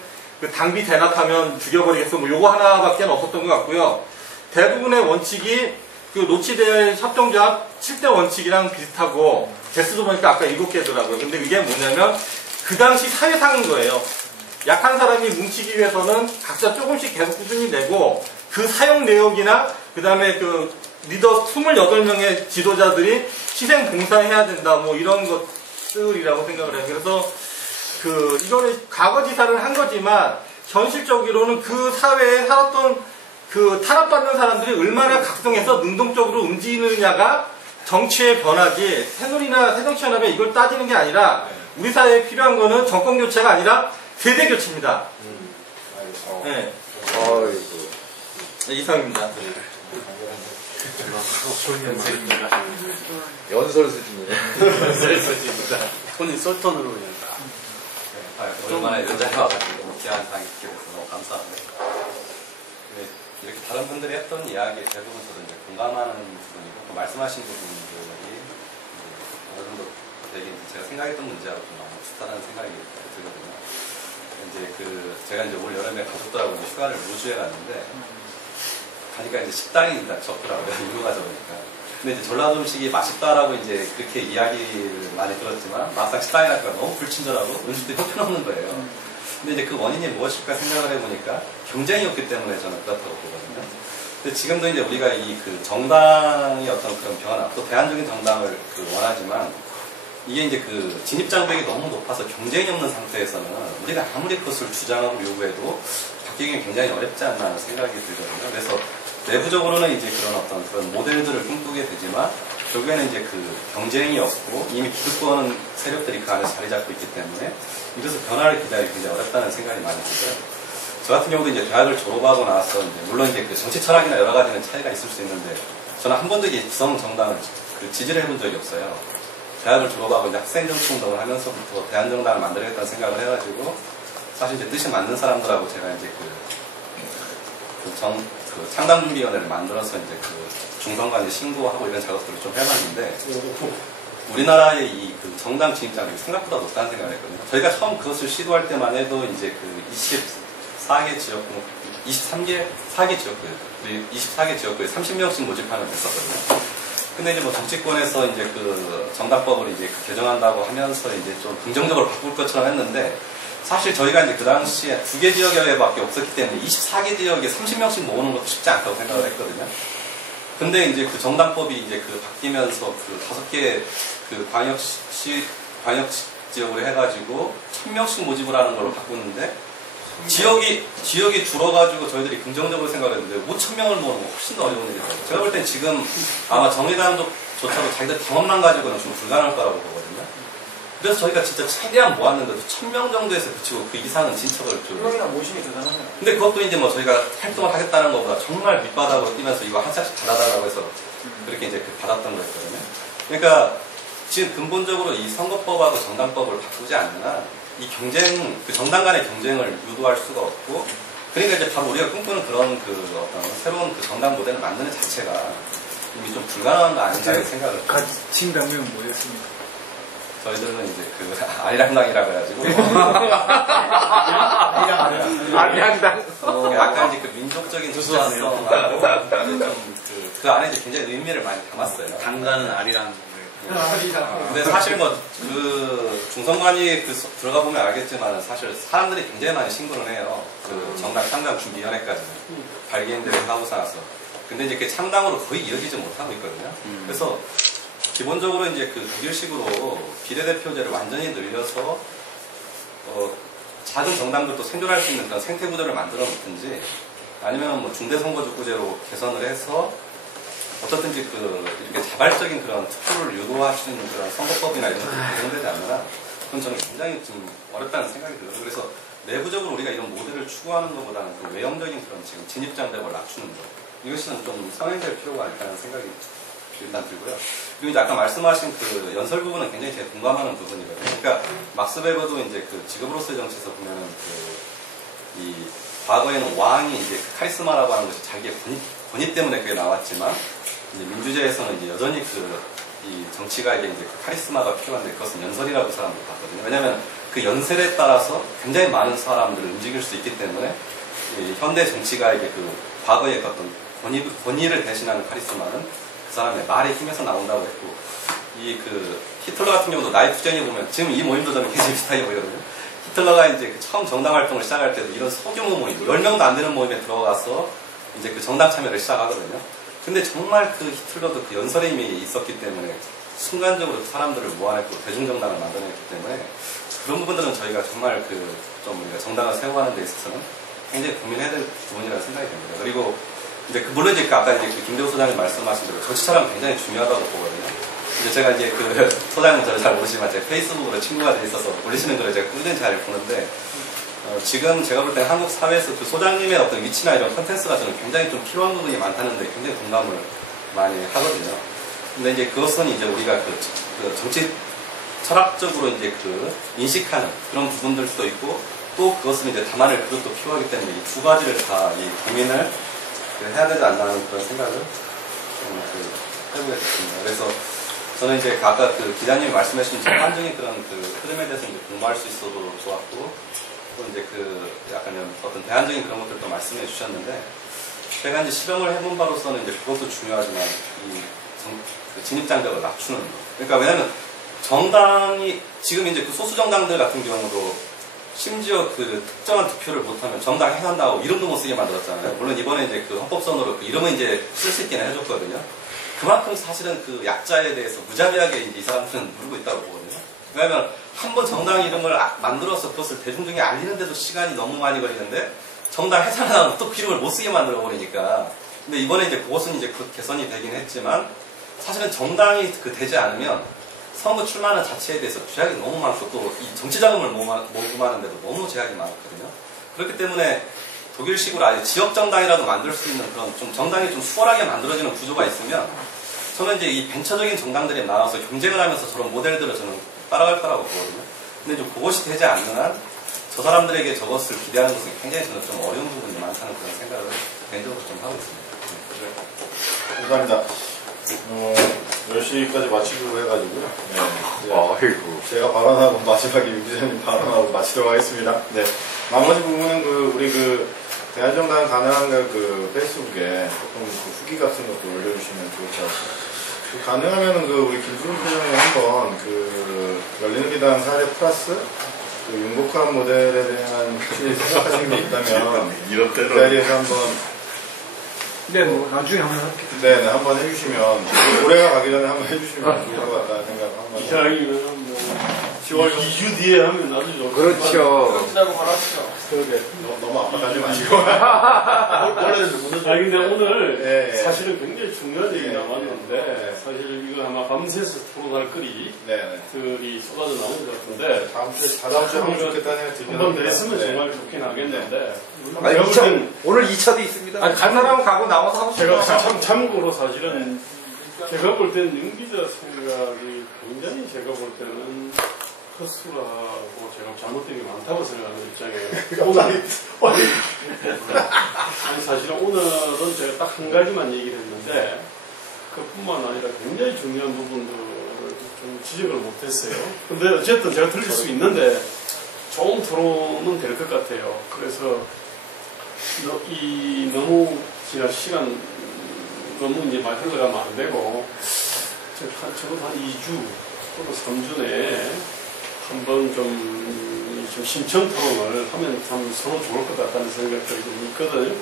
당비 대납하면 죽여버리겠어. 뭐 요거 하나밖에 없었던 것 같고요. 대부분의 원칙이 로치데일 협동조합 7대 원칙이랑 비슷하고, 개수도 보니까 아까 7개더라고요. 근데 그게 뭐냐면, 그 당시 사회상인 거예요. 약한 사람이 뭉치기 위해서는 각자 조금씩 계속 꾸준히 내고, 그 사용 내역이나, 그 다음에 리더 28명의 지도자들이 희생 봉사해야 된다, 뭐 이런 것들이라고 생각을 해요. 그래서, 이거는 과거지사를 한 거지만, 현실적으로는 그 사회에 살았던 탄압받는 사람들이 얼마나 각성해서 능동적으로 움직이느냐가 정치의 변화지, 새누리나 새정치연합에 이걸 따지는 게 아니라, 우리 사회에 필요한 거는 정권교체가 아니라 세대교체입니다. 네. 어이구. 네, 이상입니다. 연설 수준이네. 연설 수준입니다. 본인 솔톤으로 그냥. 오랜만에 이런 자리에 와가지고 귀한 상이 있게 돼서 너무 감사합니다. 이렇게 다른 분들이 했던 이야기 대부분 저도 이제 공감하는 부분이고 또 말씀하신 부분들이 어느 정도 되게 제가 생각했던 문제하고 좀 많이 비슷하다는 생각이 들거든요. 제가 이제 올 여름에 가족들하고 이제 휴가를 무주에 갔는데 가니까 이제 식당이 적더라고요. 이유가 적으니까. 근데 이제 전라도 음식이 맛있다라고 이제 그렇게 이야기를 많이 들었지만 막상 식당에 가니까 너무 불친절하고 음식도 형편없는 거예요. 근데 이제 그 원인이 무엇일까 생각을 해보니까 경쟁이 없기 때문에 저는 그렇다고 보거든요. 근데 지금도 이제 우리가 이 그 정당의 어떤 그런 변화, 또 대안적인 정당을 원하지만 이게 이제 그 진입장벽이 너무 높아서 경쟁이 없는 상태에서는 우리가 아무리 그것을 주장하고 요구해도 바뀌기 굉장히 어렵지 않나 하는 생각이 들거든요. 그래서 내부적으로는 이제 그런 모델들을 꿈꾸게 되지만 결국에는 이제 그 경쟁이 없고 이미 기득권 세력들이 그 안에 자리 잡고 있기 때문에 이래서 변화를 기다리기 굉장히 어렵다는 생각이 많이 들고요. 저 같은 경우도 이제 대학을 졸업하고 나서 이제 물론 이제 그 정치 철학이나 여러 가지는 차이가 있을 수 있는데 저는 한 번도 이게 구성 정당을 지지를 해본 적이 없어요. 대학을 졸업하고 이제 학생 정치 운동을 하면서부터 대한정당을 만들어야겠다는 생각을 해가지고 사실 이제 뜻이 맞는 사람들하고 제가 이제 창당준비위원회를 만들어서 이제 중선관에 신고하고 이런 작업들을 좀 해봤는데 우리나라의 이 정당 진입장벽이 생각보다 높다는 생각을 했거든요. 저희가 처음 그것을 시도할 때만 해도 이제 24개 지역구, 4개 지역구에 24개 지역구에 30명씩 모집하면 됐었거든요. 근데 이제 뭐 정치권에서 이제 정당법을 이제 개정한다고 하면서 이제 좀 긍정적으로 바꿀 것처럼 했는데 사실 저희가 이제 그 당시에 2개 지역에밖에 없었기 때문에 24개 지역에 30명씩 모으는 것도 쉽지 않다고 생각을 했거든요. 근데 이제 그 정당법이 이제 바뀌면서 5개 광역시 지역으로 해가지고 1000명씩 모집을 하는 걸로 바꾸는데 지역이 줄어가지고 저희들이 긍정적으로 생각했는데 5,000명을 모으는 건 훨씬 더 어려운 일이더라고요. 제가 볼 땐 지금 아마 정의당조차도 자기들 경험만 가지고는 좀 불가능할 거라고 보거든요. 그래서 저희가 진짜 최대한 모았는데도 1,000명 정도에서 그치고 그 이상은 진척을 좀. 1,000명이나 모심이 대단하네요. 근데 그것도 이제 뭐 저희가 활동을 하겠다는 것보다 정말 밑바닥으로 뛰면서 이거 한 짝씩 받아달라고 해서 그렇게 이제 받았던 거였거든요. 그러니까 지금 근본적으로 이 선거법하고 정당법을 바꾸지 않는 한 이 정당 간의 경쟁을 유도할 수가 없고, 그러니까 이제 바로 우리가 꿈꾸는 그런 어떤 새로운 정당 모델을 만드는 자체가 이미 좀 불가능한 거 아닌가 생각을. 같이 당명은 뭐였습니까? 저희들은 이제 아리랑당이라고 해가지고. 아리랑당. 약간 이제 민족적인 주소성하고 그 안에 이제 굉장히 의미를 많이 담았어요. 당가는 아리랑. 근데 사실 중선관위 들어가 보면 알겠지만 사실 사람들이 굉장히 많이 신고를 해요. 정당 창당 준비위원회까지는 발기인들이 하고서 나서. 근데 이제 창당으로 거의 이어지지 못하고 있거든요. 그래서 기본적으로 이제 독일식으로 비례대표제를 완전히 늘려서 작은 정당들도 생존할 수 있는 그런 생태구조를 만들어 놓든지 아니면 뭐 중대선거족구제로 개선을 해서 어떻든지 이렇게 자발적인 그런 투표를 유도할 수 있는 그런 선거법이나 이런 것들이 개정되지 않느라 그건 저는 굉장히 좀 어렵다는 생각이 들어요. 그래서 내부적으로 우리가 이런 모델을 추구하는 것보다는 외형적인 그런 지금 진입장벽을 낮추는 것 이것은 좀 선행될 필요가 있다는 생각이 일단 들고요. 그리고 이제 아까 말씀하신 연설 부분은 굉장히 제가 공감하는 부분이거든요. 그러니까 막스 베버도 이제 직업으로서의 정치에서 보면은 이 과거에는 왕이 이제 카리스마라고 하는 것이 자기의 권위 때문에 그게 나왔지만 이제 민주제에서는 이제 여전히 이 정치가에게 이제 카리스마가 필요한데 그것은 연설이라고 사람들이 봤거든요. 왜냐하면 그 연설에 따라서 굉장히 많은 사람들을 움직일 수 있기 때문에 이 현대 정치가에게 과거의 어떤 권위를 대신하는 카리스마는 그 사람의 말의 힘에서 나온다고 했고 히틀러 같은 경우도 나이프젠이 보면 지금 이 모임도 저는 굉장히 비슷하게 보이거든요. 히틀러가 이제 처음 정당 활동을 시작할 때도 이런 소규모 모임, 10명도 안 되는 모임에 들어가서 이제 정당 참여를 시작하거든요. 근데 정말 히틀러도 연설에 힘이 있었기 때문에 순간적으로 사람들을 모아냈고 대중정당을 만들어냈기 때문에 그런 부분들은 저희가 정말 우리가 정당을 세워가는 데 있어서는 굉장히 고민해야 될 부분이라는 생각이 듭니다. 그리고 이제 물론 이제 아까 이제 김대호 소장님 말씀하신 대로 정치철학은 굉장히 중요하다고 보거든요. 이제 제가 이제 소장님 저를 잘 모르시지만 제 페이스북으로 친구가 돼 있어서 올리시는 글을 제가 꾸준히 잘 보는데 지금 제가 볼 때 한국 사회에서 그 소장님의 어떤 위치나 이런 컨텐츠가 저는 굉장히 좀 필요한 부분이 많다는데 굉장히 공감을 많이 하거든요. 근데 이제 그것은 이제 우리가 그 정치 철학적으로 이제 그 인식하는 그런 부분들도 있고 또 그것을 이제 담아낼 그것도 필요하기 때문에 이 두 가지를 다 이 고민을 해야 되지 않나 하는 그런 생각을 해보게 됐습니다. 그래서 저는 이제 아까 그 기자님이 말씀하신 전반적인 그런 그 흐름에 대해서 이제 공부할 수 있어도 좋았고 또 이제 그 약간 어떤 대안적인 그런 것들도 말씀해 주셨는데 제가 이제 실험을 해본 바로서는 이제 그것도 중요하지만 그 진입장벽을 낮추는 거. 그러니까 왜냐면 정당이 지금 이제 그 소수 정당들 같은 경우도 심지어 그 특정한 득표를 못하면 정당 해산다고 이름도 못 쓰게 만들었잖아요. 물론 이번에 이제 그 헌법선으로 그 이름은 이제 쓸 수 있기는 해줬거든요. 그만큼 사실은 그 약자에 대해서 무자비하게 이제 이 사람들은 물고 있다고 보거든요. 왜냐하면 한번 정당 이름을 만들어서 그것을 대중중에 알리는데도 시간이 너무 많이 걸리는데 정당 해산하면 또 이름을 못 쓰게 만들어 버리니까. 근데 이번에 이제 그것은 이제 그 개선이 되긴 했지만 사실은 정당이 되지 않으면 선거 출마하는 자체에 대해서 제약이 너무 많고 또 이 정치 자금을 모금하는데도 너무 제약이 많거든요. 그렇기 때문에 독일식으로 아예 지역 정당이라도 만들 수 있는 그런 좀 정당이 좀 수월하게 만들어지는 구조가 있으면 저는 이제 이 벤처적인 정당들이 나와서 경쟁을 하면서 저런 모델들을 저는 따라갈 거라고 보거든요. 근데 좀 그것이 되지 않는 한 저 사람들에게 저것을 기대하는 것은 굉장히 저는 좀 어려운 부분이 많다는 그런 생각을 개인적으로 좀 하고 있습니다. 감사합니다. 10시까지 마치기로 해가지고요. 네, 제가 발언하고 마지막에 유 기자님 발언하고 마치도록 하겠습니다. 네. 나머지 부분은 우리 대한정당 가능한가 페이스북에 조금 후기 같은 것도 올려주시면 좋을 것 같습니다. 가능하면은 우리 김수근 부장님 한번 열린우리당 사례 플러스 윤곡한 모델에 대한 혹시 생각하시는 게 있다면 그 자리에서 한번 네, 나중에 한번 할게요. 네, 한번 해주시면 올해가 가기 전에 한번 해주시면 좋을 것 같다는 생각 한번. 이상이면 10월 2주 뒤에 하면 아주 좋을 것 같아요. 그렇죠. 그렇다고 바랍시다. 그러게 너무 압박하지 마시고. 근데 오늘 네. 사실은 굉장히 중요한 얘기 네. 남았는데 사실 이거 아마 밤새서 토론할 거리들이 쏟아져 나오는 것 같은데 다음 주에 하면 좋겠다는 생각이 한번 더 했으면 정말 좋긴 하겠는데 오늘 2차도 있습니다. 아니, 갈 사람은 가고 나와서 하고 싶어. 제가 참고로 사실은 제가 볼 때는 윤 기자 생각이 굉장히 제가 볼 때는 허술하고 제가 잘못된 게 많다고 생각하는 입장이에요. 아니 사실은 오늘은 제가 딱 한 가지만 얘기를 했는데 그뿐만 아니라 굉장히 중요한 부분들을 좀 지적을 못했어요. 근데 어쨌든 제가 들릴 수 있는데 좋은 토론은 될 것 같아요. 그래서 너무 지난 시간 너무 이제 많이 흘러가면 안 되고 적어도 한 2주 또는 3주 내에 한번 좀 심층 토론을 하면 참 서로 좋을 것 같다는 생각들이 좀 있거든요.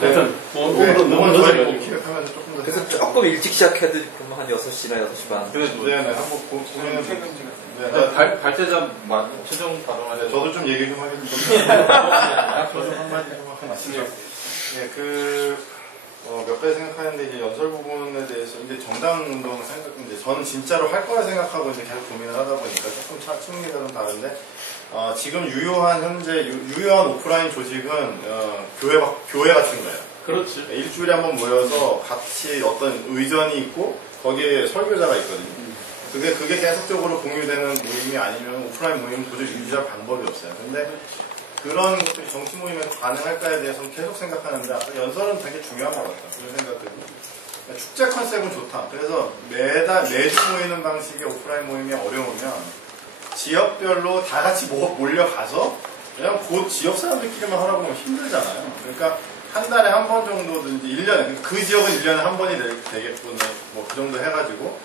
하여튼 오늘은 너무 늦어가지고 그래서 조금 일찍 시작해도 그러면 한 6시나 6시 반. 네, 한번 보면 발제자 최종 발언하죠. 저도 좀 얘기 좀 하겠습니다. 저도 한마디 말씀드릴게요. 네, 몇 가지 생각하는데 이제 연설 부분에 대해서 이제 정당 운동을 이제 저는 진짜로 할 거라 생각하고 이제 계속 고민을 하다 보니까 조금 측면이가 좀 다른데 지금 유효한 오프라인 조직은 교회 같은 거예요. 그렇지. 일주일에 한번 모여서 같이 어떤 의전이 있고 거기에 설교자가 있거든요. 그게 계속적으로 공유되는 모임이 아니면 오프라인 모임은 도저히 유지할 방법이 없어요. 근데 그런 것들이 정치 모임에 가능할까에 대해서는 계속 생각하는데 연설은 되게 중요한 것 같다. 그런 생각들이. 축제 컨셉은 좋다. 그래서 매주 모이는 방식의 오프라인 모임이 어려우면 지역별로 다 같이 몰려가서 그냥 그 지역 사람들끼리만 하라고 하면 힘들잖아요. 그러니까 한 달에 한 번 정도든지 1년에 그 지역은 1년에 한 번이 되겠군 뭐 그 정도 해가지고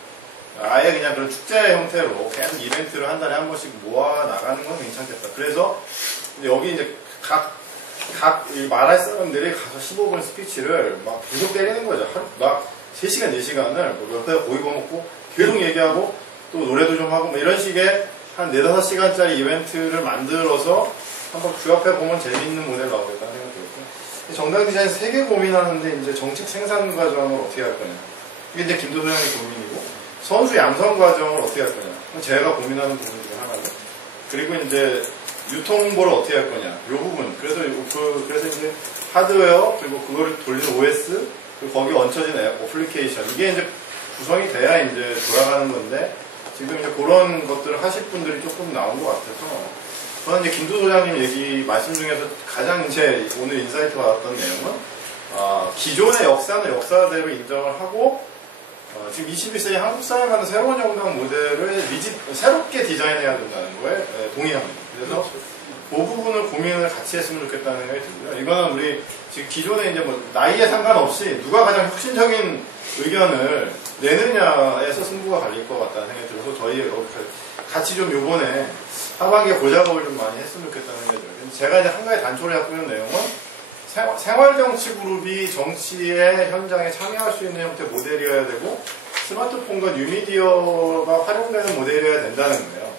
아예 그냥 그런 축제 형태로 계속 이벤트를 한 달에 한 번씩 모아 나가는 건 괜찮겠다. 그래서 여기 이제 각 말할 사람들이 가서 15분 스피치를 막 계속 때리는 거죠. 막 3시간, 4시간을 옆에서 고기 구워 먹고 계속 얘기하고 또 노래도 좀 하고 뭐 이런 식의 한 4-5시간짜리 이벤트를 만들어서 한번 그 앞에 보면 재미있는 모델 나오겠다는 생각이 들었고 정당 디자인 3개 고민하는데 이제 정책 생산 과정을 어떻게 할 거냐. 이게 이제 김도서 형의 고민이고 선수 양성 과정을 어떻게 할 거냐. 제가 고민하는 부분 중에 하나고 그리고 이제 유통 홍보를 어떻게 할 거냐, 이 부분. 그래서 이제 하드웨어, 그리고 그거를 돌리는 OS, 그리고 거기에 얹혀진 어플리케이션. 이게 이제 구성이 돼야 이제 돌아가는 건데, 지금 이제 그런 것들을 하실 분들이 조금 나온 것 같아서, 저는 이제 김두 소장님 말씀 중에서 가장 이제 오늘 인사이트 받았던 내용은, 기존의 역사는 역사대로 인정을 하고, 지금 21세기 한국 사회에 맞는 새로운 정당 모델을 새롭게 디자인해야 된다는 거에 동의합니다. 그래서 그 부분을 고민을 같이 했으면 좋겠다는 생각이 듭니다. 이거는 우리 지금 기존에 이제 뭐 나이에 상관없이 누가 가장 혁신적인 의견을 내느냐에서 승부가 갈릴 것 같다는 생각이 들어서 저희 같이 좀 요번에 하반기에 고작업을 좀 많이 했으면 좋겠다는 생각이 들어요. 제가 이제 한 가지 단초를 갖고 있는 내용은 생활정치 그룹이 정치의 현장에 참여할 수 있는 형태의 모델이어야 되고 스마트폰과 뉴미디어가 활용되는 모델이어야 된다는 거예요.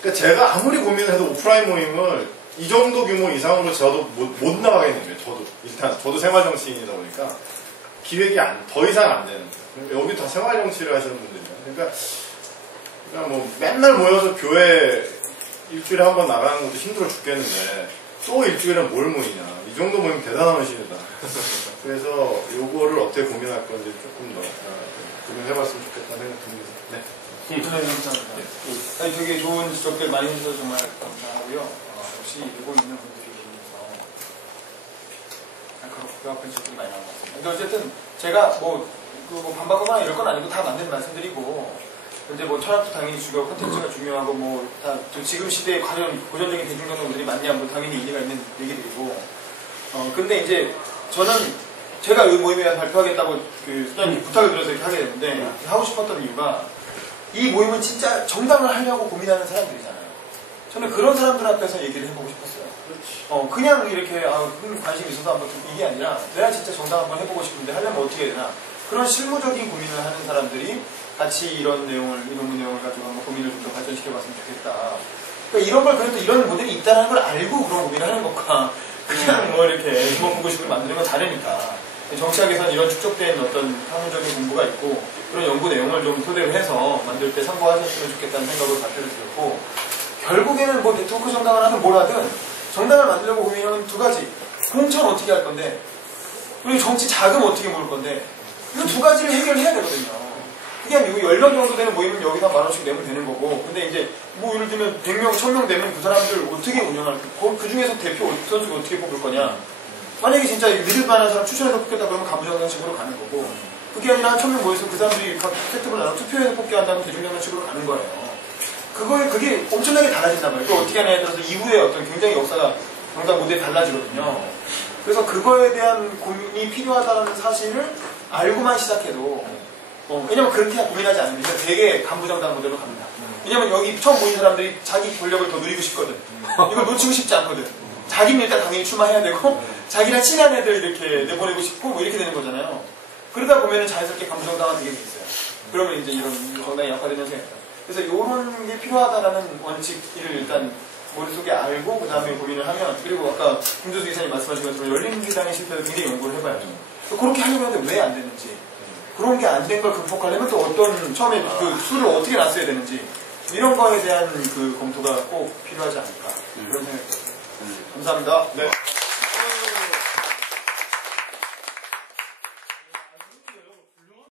그러니까 제가 아무리 고민을 해도 오프라인 모임을 이 정도 규모 이상으로 저도 못 나가겠는 거예요. 저도 생활정치인이다 보니까 기획이 더 이상 안 되는 거예요. 여기 다 생활정치를 하시는 분들이에요. 그러니까 뭐 맨날 모여서 교회 일주일에 한 번 나가는 것도 힘들어 죽겠는데 또 일주일에 뭘 모이냐. 이 정도 모이면 대단한 신이다. 그래서 요거를 어떻게 고민할 건지 조금 더 고민해봤으면 좋겠다는 생각이 듭니다. 네. 감사합니다. 아니, 되게 좋은 지적들 많이 해주셔서 정말 감사하고요. 역시 알고 있는 분들이 계셔서 그 앞에 지적들이 많이 나온 것 같습니다. 근데 어쨌든 제가 반박하거나 이럴 건 아니고 다 맞는 말씀드리고 근데 철학도 당연히 중요하고 콘텐츠가 중요하고 다 지금 시대에 과연 고전적인 대중경험들이 맞냐 당연히 일리가 있는 얘기들이고 근데 이제 저는 제가 이 모임에 발표하겠다고 수장님 부탁을 드려서 이렇게 하게 됐는데 하고 싶었던 이유가 이 모임은 진짜 정당을 하려고 고민하는 사람들이잖아요. 저는 그런 사람들 앞에서 얘기를 해보고 싶었어요. 그냥 이렇게 관심 있어서 한번 이게 아니라 내가 진짜 정당 한번 해보고 싶은데 하려면 어떻게 해야 되나 그런 실무적인 고민을 하는 사람들이 같이 이런 논문 내용을 가지고 한번 고민을 좀 더 발전시켜봤으면 좋겠다. 그러니까 이런 걸 그래도 이런 모델이 있다는 걸 알고 그런 고민을 하는 것과 그냥 이렇게 주먹구구식을 만드는 건 다르니까. 정치학에서는 이런 축적된 어떤 학문적인 공부가 있고 그런 연구 내용을 좀 토대로 해서 만들 때 참고하셨으면 좋겠다는 생각으로 발표를 드렸고 결국에는 네트워크 정당을 하든 뭘 하든 정당을 만들려고 고민하는 두 가지. 공천 어떻게 할 건데 그리고 정치 자금 어떻게 모을 건데 이 두 가지를 해결해야 되거든요. 그게 미국 10명 정도 되는 모임은 여기다 10,000원씩 내면 되는 거고 근데 이제 예를 들면 100명, 1000명 되면 그 사람들 어떻게 운영할 그 중에서 대표 선수가 어떻게 뽑을 거냐 만약에 진짜 믿을 만한 사람 추천해서 뽑겠다 그러면 간부정당식으로 가는 거고 그게 아니라 1000명 모여서 그 사람들이 각 세트를 나눠 투표해서 뽑게 한다면 대중정당식으로 가는 거예요. 그게 엄청나게 달라진단 말이에요. 그걸 어떻게 하냐에 따라서 이후에 어떤 굉장히 역사가 정당 무대에 달라지거든요. 그래서 그거에 대한 고민이 필요하다는 사실을 알고만 시작해도 왜냐면 그렇게 고민하지 않으면 되게 간부정당 모델로 갑니다. 왜냐면 여기 처음 모인 사람들이 자기 권력을 더 누리고 싶거든. 이걸 놓치고 싶지 않거든. 자기는 일단 당연히 출마해야 되고 자기랑 친한 애들 이렇게 내보내고 싶고 이렇게 되는 거잖아요. 그러다 보면은 자연스럽게 간부정당화 되게 돼 있어요. 그러면 이제 이런 정당이 약화되면서 그래서 이런 게 필요하다라는 원칙을 일단 머릿속에 알고 그 다음에 고민을 하면 그리고 아까 김조수 기사님 말씀하신 것처럼 열린민주당의 실패도 굉장히 연구를 해봐야죠. 그렇게 하려고 하는데 왜 안 되는지 그런 게 안 된 걸 극복하려면 또 어떤 처음에 그 수를 어떻게 놨어야 되는지 이런 거에 대한 그 검토가 꼭 필요하지 않을까 그런 생각이 듭니다. 감사합니다. 네.